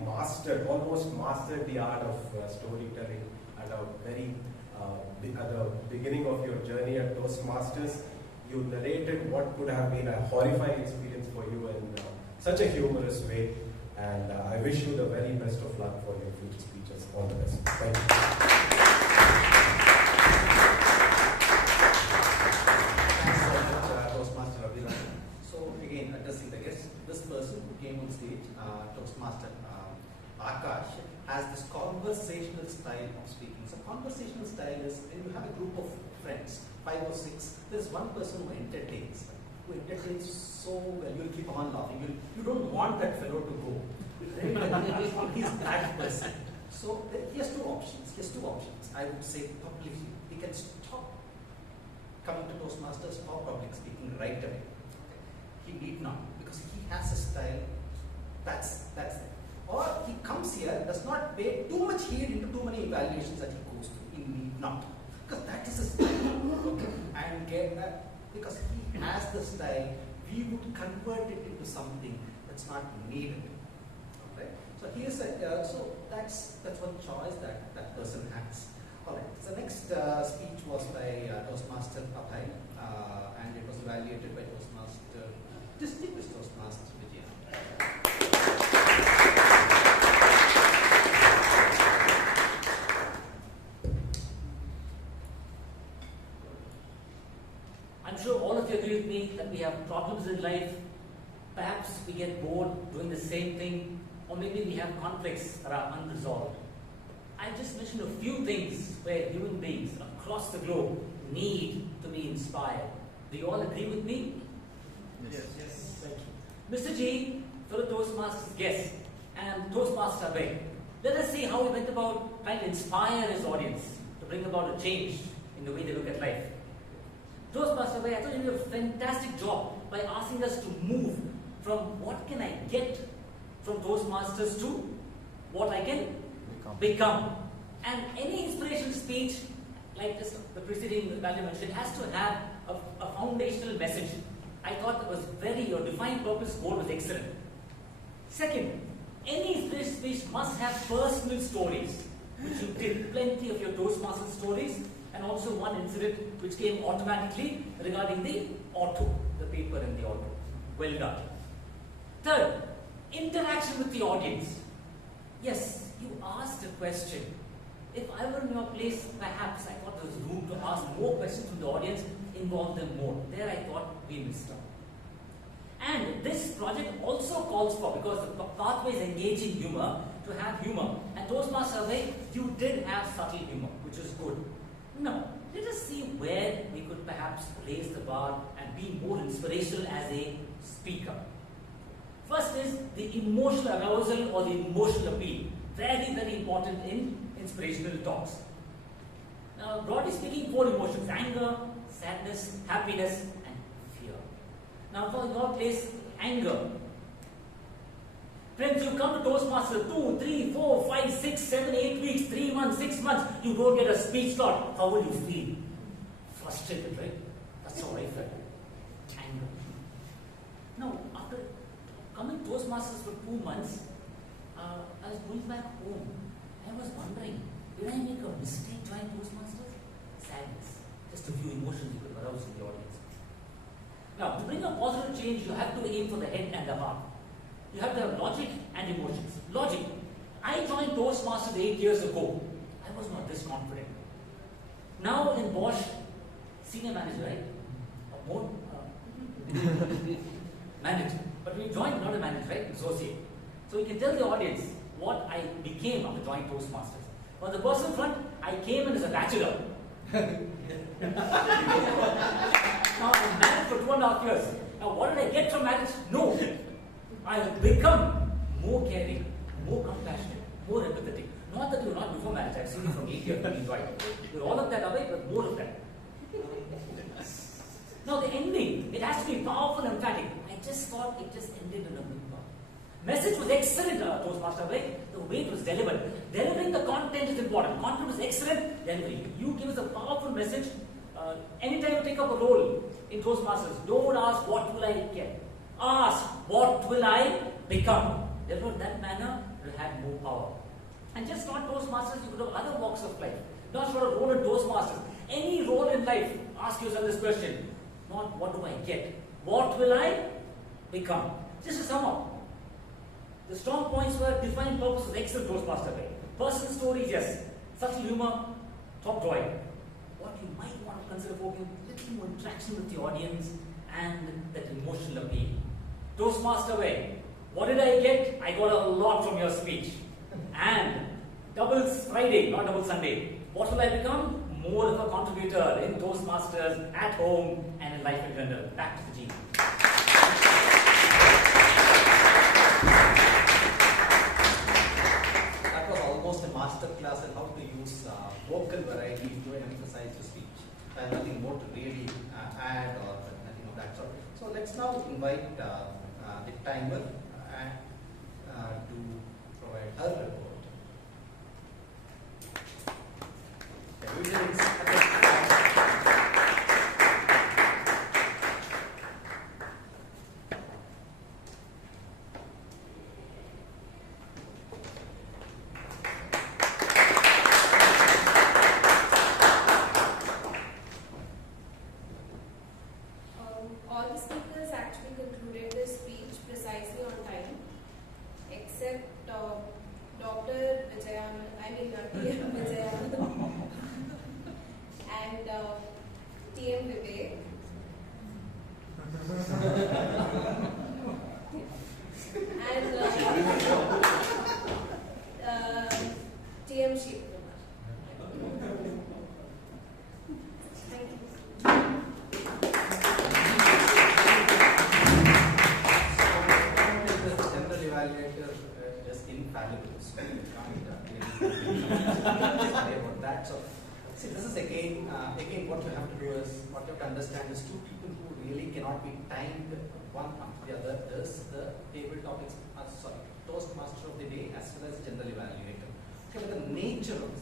almost mastered the art of storytelling at the beginning of your journey at Toastmasters. You narrated what could have been a horrifying experience for you in such a humorous way, and I wish you the very best of luck for your future speeches. All the best. Thank you. Thanks so much, Toastmaster Abhirama. So again, addressing the guest, this person who came on stage, Toastmaster Akash, has this conversational style of speaking. So conversational style is when you have a group of friends, 5 or 6, there's one person who entertains so well, you'll keep on laughing. You don't want that fellow to go. He's that person. So he has 2 options. I would say publicly. He can stop coming to Toastmasters or public speaking right away. He need not, because he has a style. That's it. Or he comes here, does not pay too much heed into too many evaluations that he goes through. He need not, because that is his style. Okay, and get that, because he has the style, we would convert it into something that's not needed. Okay, so here's so that's one choice that person has. All right. So next speech was by Toastmaster Abhay, and it was evaluated by distinguished Toastmaster Vijayan. I'm sure all of you agree with me that we have problems in life. Perhaps we get bored doing the same thing, or maybe we have conflicts that are unresolved. I just mentioned a few things where human beings across the globe need to be inspired. Do you all agree with me? Yes. Thank you. Mr. G, fellow Toastmasters guest, and Toastmaster Abhay, let us see how he went about trying to inspire his audience to bring about a change in the way they look at life. Toastmaster Abhay, I thought you did a fantastic job by asking us to move from what can I get from Toastmasters to what I can become. And any inspirational speech, like this, the preceding value mentioned, has to have a foundational message. I thought that was your defined purpose goal was excellent. Second, any inspirational speech must have personal stories, which you did plenty of your Toastmasters stories, and also one incident which came automatically regarding the auto, the paper and the auto. Well done. Third, interaction with the audience. Yes, you asked a question. If I were in your place, perhaps I thought there was room to ask more questions from the audience, involve them more. There I thought we missed out. And this project also calls for, because the pathway is engaging humor, to have humor. And Toastmaster Abhay, you did have subtle humor, which is good. Now, let us see where we could perhaps raise the bar and be more inspirational as a speaker. First is the emotional arousal or the emotional appeal. Very, very important in inspirational talks. Now, broadly speaking, 4 emotions: anger, sadness, happiness, and fear. Now, for your place, anger. Friends, you come to Toastmasters 2, 3, 4, 5, 6, 7, 8 weeks, 3 months, 6 months, you don't get a speech slot. How will you feel? Frustrated, right? That's how I felt. Anger. Now, after coming Toastmasters for 2 months, I was going back home. I was wondering, did I make a mistake joining Toastmasters? Sadness. Just a few emotions you could arouse in the audience. Now, to bring a positive change, you have to aim for the head and the heart. You have to have logic and emotions. Logic. I joined Toastmasters 8 years ago. I was not this confident. Now in Bosch, senior manager, right? Or more? Manager. But we joined, not a manager, right? Associate. So you can tell the audience what I became after joining Toastmasters. On the personal front, I came in as a bachelor. Now I'm married for 2.5 years. Now what did I get from marriage? No. I have become more caring, more compassionate, more empathetic. Not that you were not before marriage. I've seen you from 8 years being right. You're all of that away, but more of that. Now the ending, it has to be powerful and emphatic. I just thought it just ended in a good part. Message was excellent, Toastmaster Abhay. The way it was delivered. Delivering the content is important. Content was excellent. Delivery. You give us a powerful message. Anytime you take up a role in Toastmasters, don't ask what will I get. Ask what will I become. Therefore, that manner will have more power. And just not Toastmasters, you could have other walks of life. Not for a role in Toastmasters. Any role in life, ask yourself this question. Not what do I get. What will I become? Just to sum up. The strong points were defined purpose of excellent Toastmaster way. Personal stories, yes. Subtle humor, top drawing. What you might want to consider for a little more interaction with the audience and that emotional appeal. Toastmaster way. What did I get? I got a lot from your speech. And doubles Friday, not double Sunday. What will I become? More of a contributor in Toastmasters, at home, and in life in general. Back to the G. That was almost a master class on how to use vocal variety to emphasize your speech. I have nothing more to really add or nothing of that sort. So let's now invite the timer to provide her report. All the speakers actually concluded their speech precisely on time, except Dr. Vijayan, TM Vijayan and TM Vivek. And TM Sheeb. Thank you. General evaluator is infallible, so you can't say about that. So, see, this is again what you have to do is, what you have to understand is two people who really cannot be timed one after the other is the table topics, Toastmaster of the day as well as general evaluator. Okay, but the nature of it.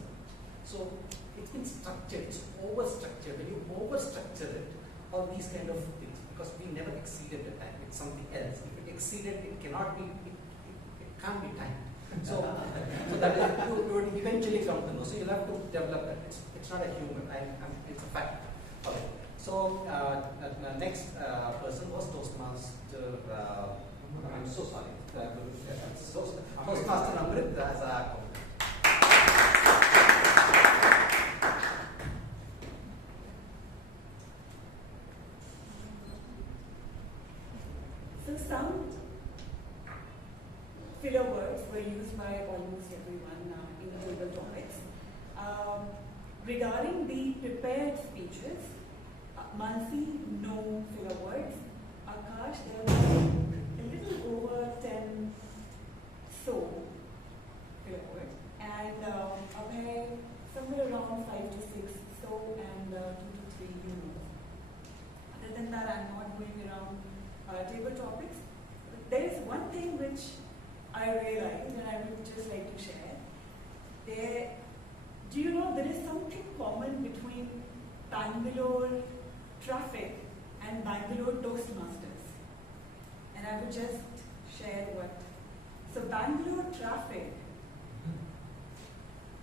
So, it's been structured, it's over-structured. When you over-structure it, all these kind of things, because we never exceeded the time, it's something else. If it exceeded, it cannot be, it can't be timed. So that is, you would eventually come to know. So you'll have to develop that. It's not a human, it's a fact. Okay. So the next person was Toastmaster, I'm so sorry. Toastmaster Amrit as a used by almost everyone in the table topics. Regarding the prepared speeches, Mansi, no filler words. Akash, there were a little over 10 so filler words. And Abhay, somewhere around 5 to 6 so and 2 to 3 you know. Other than that, I'm not going around table topics. But there is one thing which I realized and I would just like to share. Do you know there is something common between Bangalore traffic and Bangalore Toastmasters? And I would just share what. So Bangalore traffic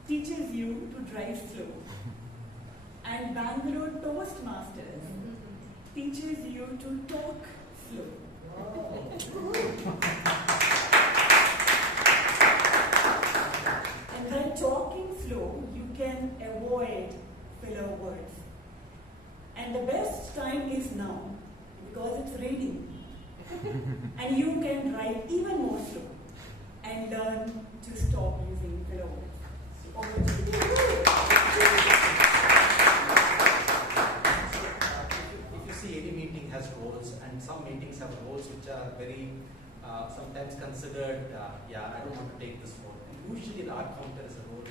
teaches you to drive slow. And Bangalore Toastmasters teaches you to talk slow. And by talking slow, you can avoid filler words. And the best time is now, because it's raining. And you can drive even more slow and learn to stop using filler words. Over to you. If you see any meeting has roles, and some meetings have roles which are very sometimes considered, I don't want to take this role. And usually the art counter is a role,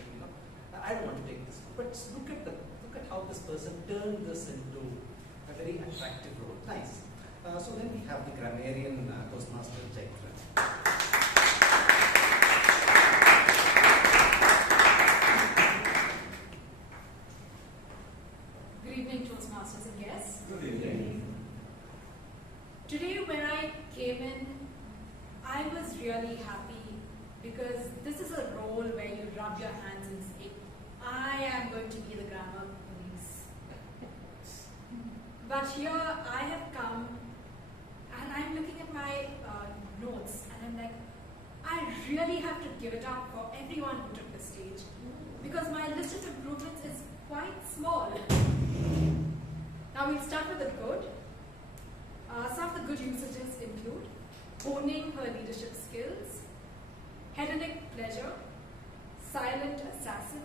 I don't want to take this role. But look at how this person turned this into a very attractive role. Nice. So then we have the grammarian Toastmaster Chaitra. Good evening, Toastmasters and guests. Good evening. Today, when I came in, I was really happy because this is a role where you rub your hands and say, I am going to be the grammar police. But here I have come and I'm looking at my notes and I'm like, I really have to give it up for everyone who took the stage because my list of improvements is quite small. Now we'll start with the good. Some of the good usages include owning her leadership skills, hedonic pleasure, silent assassin,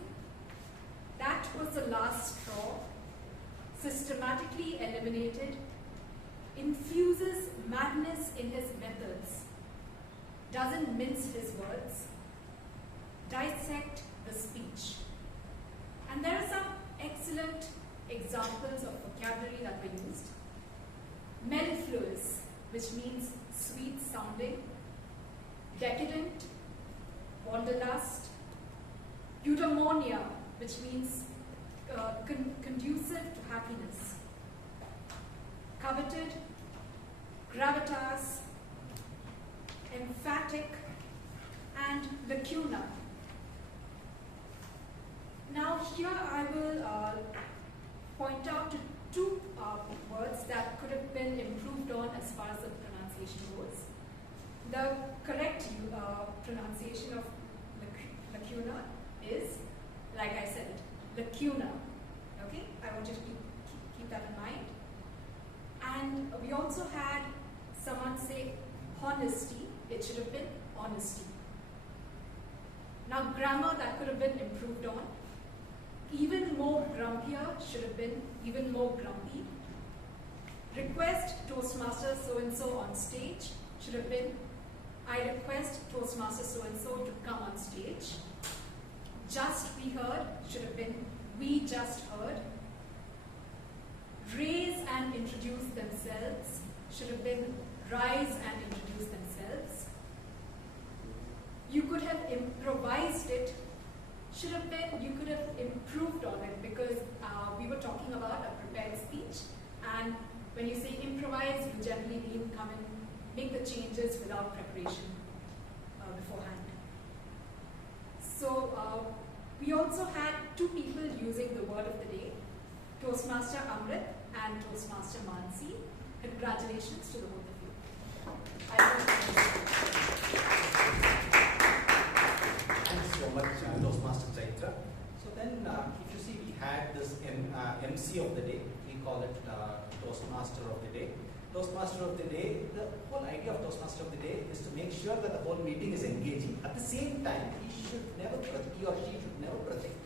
that was the last straw, systematically eliminated, infuses madness in his methods, doesn't mince his words, dissect the speech. And there are some excellent examples of vocabulary that were used. Mellifluous, which means sweet sounding, decadent, wanderlust, eudaimonia, which means conducive to happiness, coveted, gravitas, emphatic, and lacuna. Now here I will point out to two words that could have been improved on as far as the pronunciation goes. The correct pronunciation of lacuna is, like I said, lacuna. Okay, I want you to keep that in mind. And we also had someone say honesty. It should have been honesty. Now grammar that could have been improved on. Even more grumpier should have been even more grumpy. Request Toastmaster so-and-so on stage should have been I request Toastmaster so-and-so to come on stage. Just we heard should have been we just heard. Raise and introduce themselves should have been rise and introduce themselves. You could have improvised it, should have been, you could have improved on it because we were talking about a prepared speech, and when you say improvise, you generally mean come and make the changes without preparation beforehand. So we also had two people using the word of the day, Toastmaster Amrit and Toastmaster Mansi. Congratulations to the both of you. Thanks so much, Toastmaster Chaitra. So then, if you see, we had this MC of the day. We call it Toastmaster of the day. Toastmaster of the day, the whole idea of Toastmaster of the day is to make sure that the whole meeting is engaging. At the same time, he or she should never project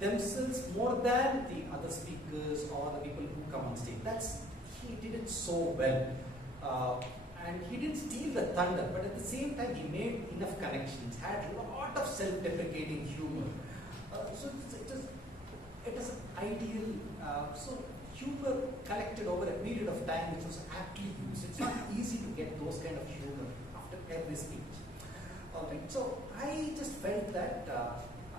themselves more than the other speakers or the people who come on stage. He did it so well. And he didn't steal the thunder, but at the same time, he made enough connections, had a lot of self-deprecating humor. So it is ideal. So humor collected over a period of time, which was aptly used. It's not easy to get those kind of humor after every speech. Alright, so I just felt that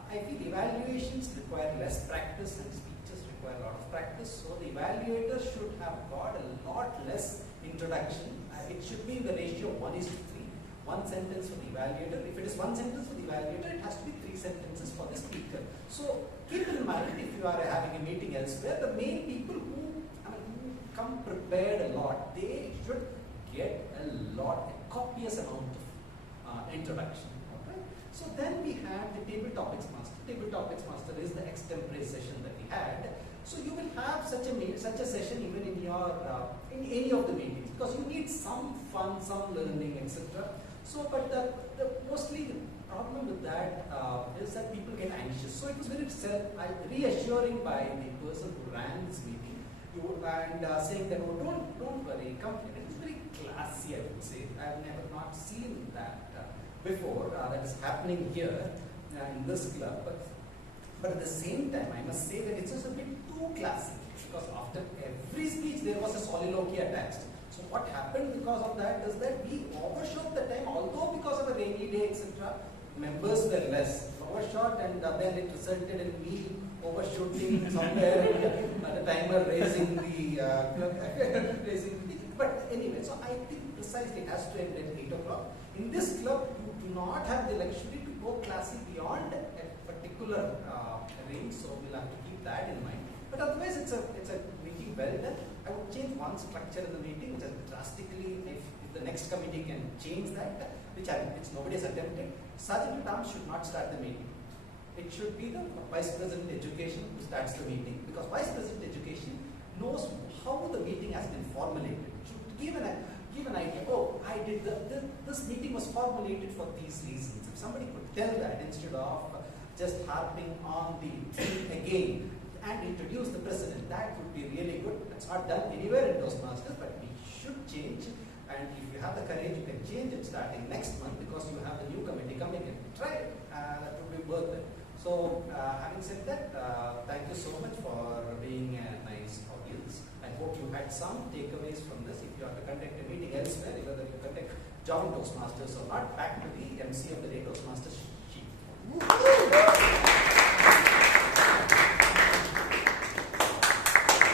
I feel evaluations require less practice and speeches require a lot of practice. So the evaluator should have got a lot less introduction. It should be in the ratio 1:3. One sentence for the evaluator. If it is one sentence for the evaluator, it has to be 3 sentences for the speaker. So keep in mind, if you are having a meeting elsewhere, the main people who come prepared a lot, they should get a copious amount of introduction. Okay? So then we had the table topics master. Table topics master is the extempore session that we had. So you will have such a session even in your in any of the meetings, because you need some fun, some learning, etc. So, but mostly the problem with that is that people get anxious. So it was very reassuring by the person who ran this meeting, and saying that, oh, don't worry, come here. It was very classy, I would say. I have never not seen that before. That is happening here in this club. But at the same time, I must say that it's just a bit too classic, because after every speech there was a soliloquy attached. So what happened because of that is that we overshot the time, although because of a rainy day, etc., members were less. Overshot, and then it resulted in me overshooting somewhere and the timer raising the but anyway, so I think precisely it has to end at 8 o'clock. In this club, you do not have the luxury to go classy beyond a particular range, so we'll have to keep that in mind. But otherwise, it's a meeting well done. I would change one structure in the meeting, which is drastically, if the next committee can change that, which nobody has attempted. Sergeant at Arms should not start the meeting. It should be the Vice President Education who starts the meeting, because Vice President Education knows how the meeting has been formulated. Should give an idea. Oh, I did this meeting was formulated for these reasons. If somebody could tell that instead of just harping on the theme again and introduce the president, that would be really good. That's not done anywhere in Toastmasters, but we should change. And if you have the courage, you can change it starting next month, because you have the new committee coming in. Try it. That would be worth it. So, having said that, thank you so much for being a nice audience. I hope you had some takeaways from this. If you have to conduct a meeting elsewhere, whether you conduct joint Toastmasters or not, back to the MC of the day, Toastmasters Sheeb.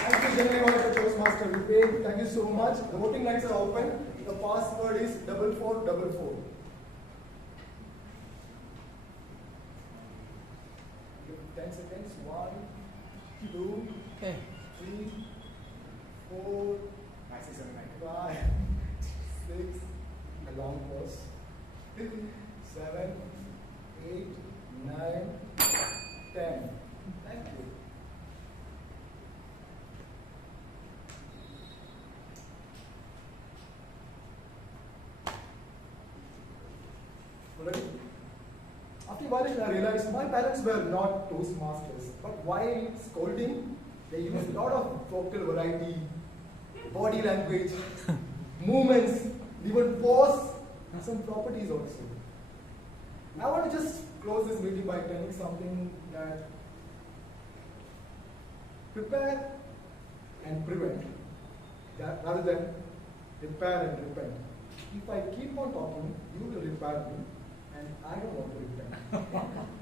Thank you, General Manager Toastmaster Vivek. Thank you so much. The voting lines are open. The password is 4444. 10 seconds. 1, 2, 3, 4, 5, 6, a long pause. 7, 8, 9, 10. Thank you. After evaluation, I realized my parents were not Toastmasters, but while scolding, they used a lot of vocal variety, body language, movements, even pause, and some properties also. I want to just close this meeting by telling something that prepare and prevent, rather than repair and repent. If I keep on talking, you will repair me, and I don't want to repent.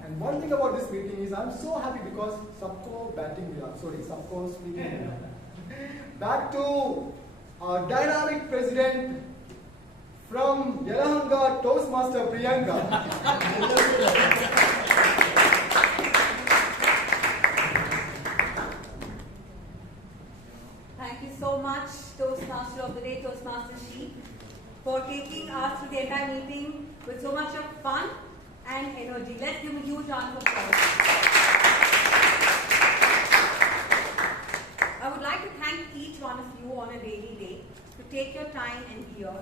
And one thing about this meeting is I'm so happy because Sabko speaking. Back to our dynamic president from Yelahanga, Toastmaster Priyanka. Thank you so much, Toastmaster of the Day, Toastmaster Sheeb, for taking us through the entire meeting with so much of fun and energy. Let's give a huge round of applause. I would like to thank each one of you on a rainy day to take your time and hear,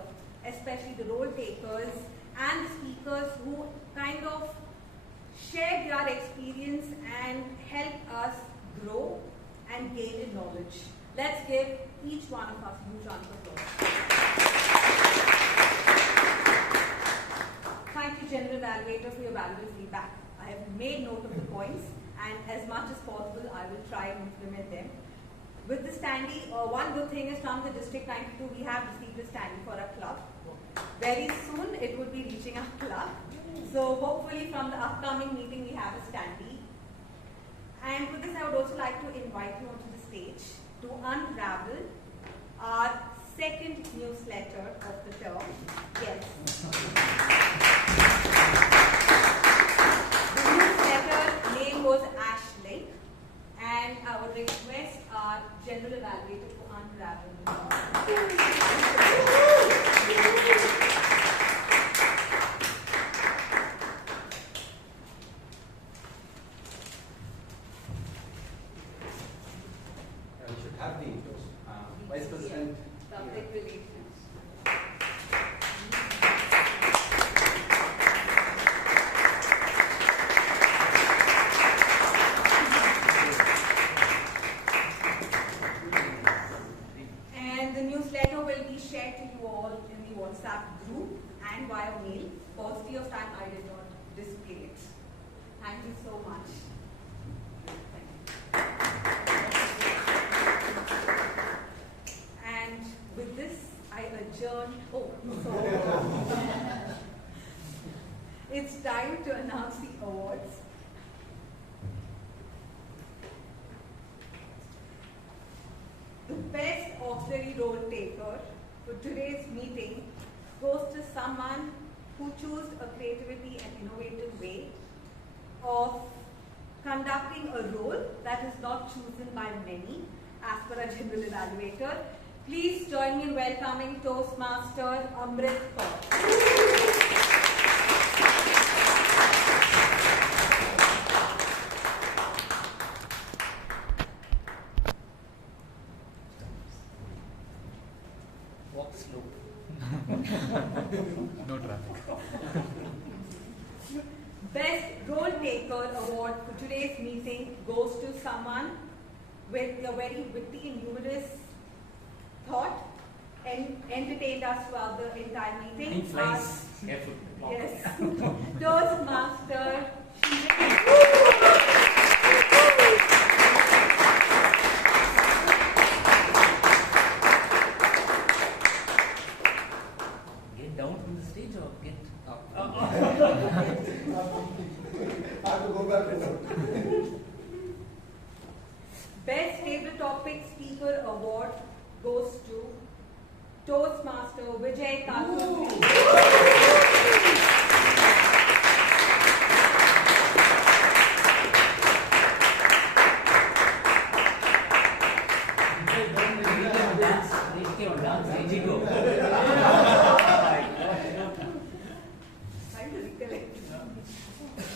especially the role takers and the speakers who kind of share their experience and help us grow and gain in knowledge. Let's give each one of us a huge round of applause. Thank you, General Evaluator, for your valuable feedback. I have made note of the points, and as much as possible, I will try and implement them. With the standee, one good thing is from the District 92, we have received a standee for our club. Very soon, it would be reaching our club. So hopefully from the upcoming meeting, we have a standee. And with this, I would also like to invite you onto the stage to unravel our second newsletter of the term. Yes. The newsletter name was Ashlink, and I would request our General Evaluator to unravel the We should have the Vice President. Public relations. And the newsletter will be shared to you all in the WhatsApp group and via mail. Paucity of time, I did not display it. Thank you so much. And with this, I adjourn. Oh, sorry. It's time to announce the awards. The best auxiliary role taker for today's meeting goes to someone who chose a creativity and innovative way of conducting a role that is not chosen by many as per a General Evaluator. Please join me in welcoming Toastmaster Amrit. Walk slow. No traffic. Best Role Taker award for today's meeting goes to someone with a very witty and humorous thought and entertained us throughout the entire meeting. Pink flies. Careful. Yes. Toastmaster Sheeb. Get down from the stage or get up? I have to go back home. Best Table Topic Speaker Award goes to Toastmaster Vijay.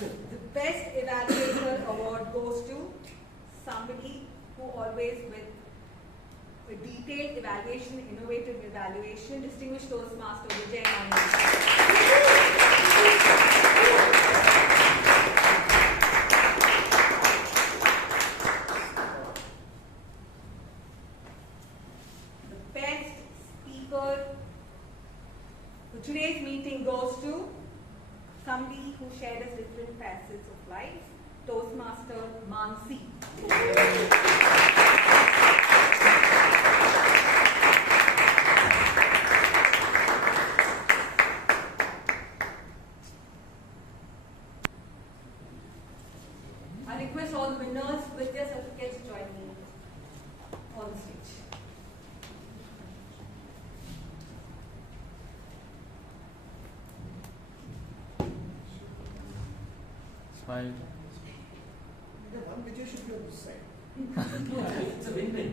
The Best Evaluator Award goes to somebody who always with a detailed evaluation, innovative evaluation, distinguished Toastmaster Vijay. The best speaker for today's meeting goes to somebody who shared us different facets of life, Toastmaster Mansi. I request all the winners with their certificates to join me on stage. Smile. The one Vijay should be on this side. It's a win-win.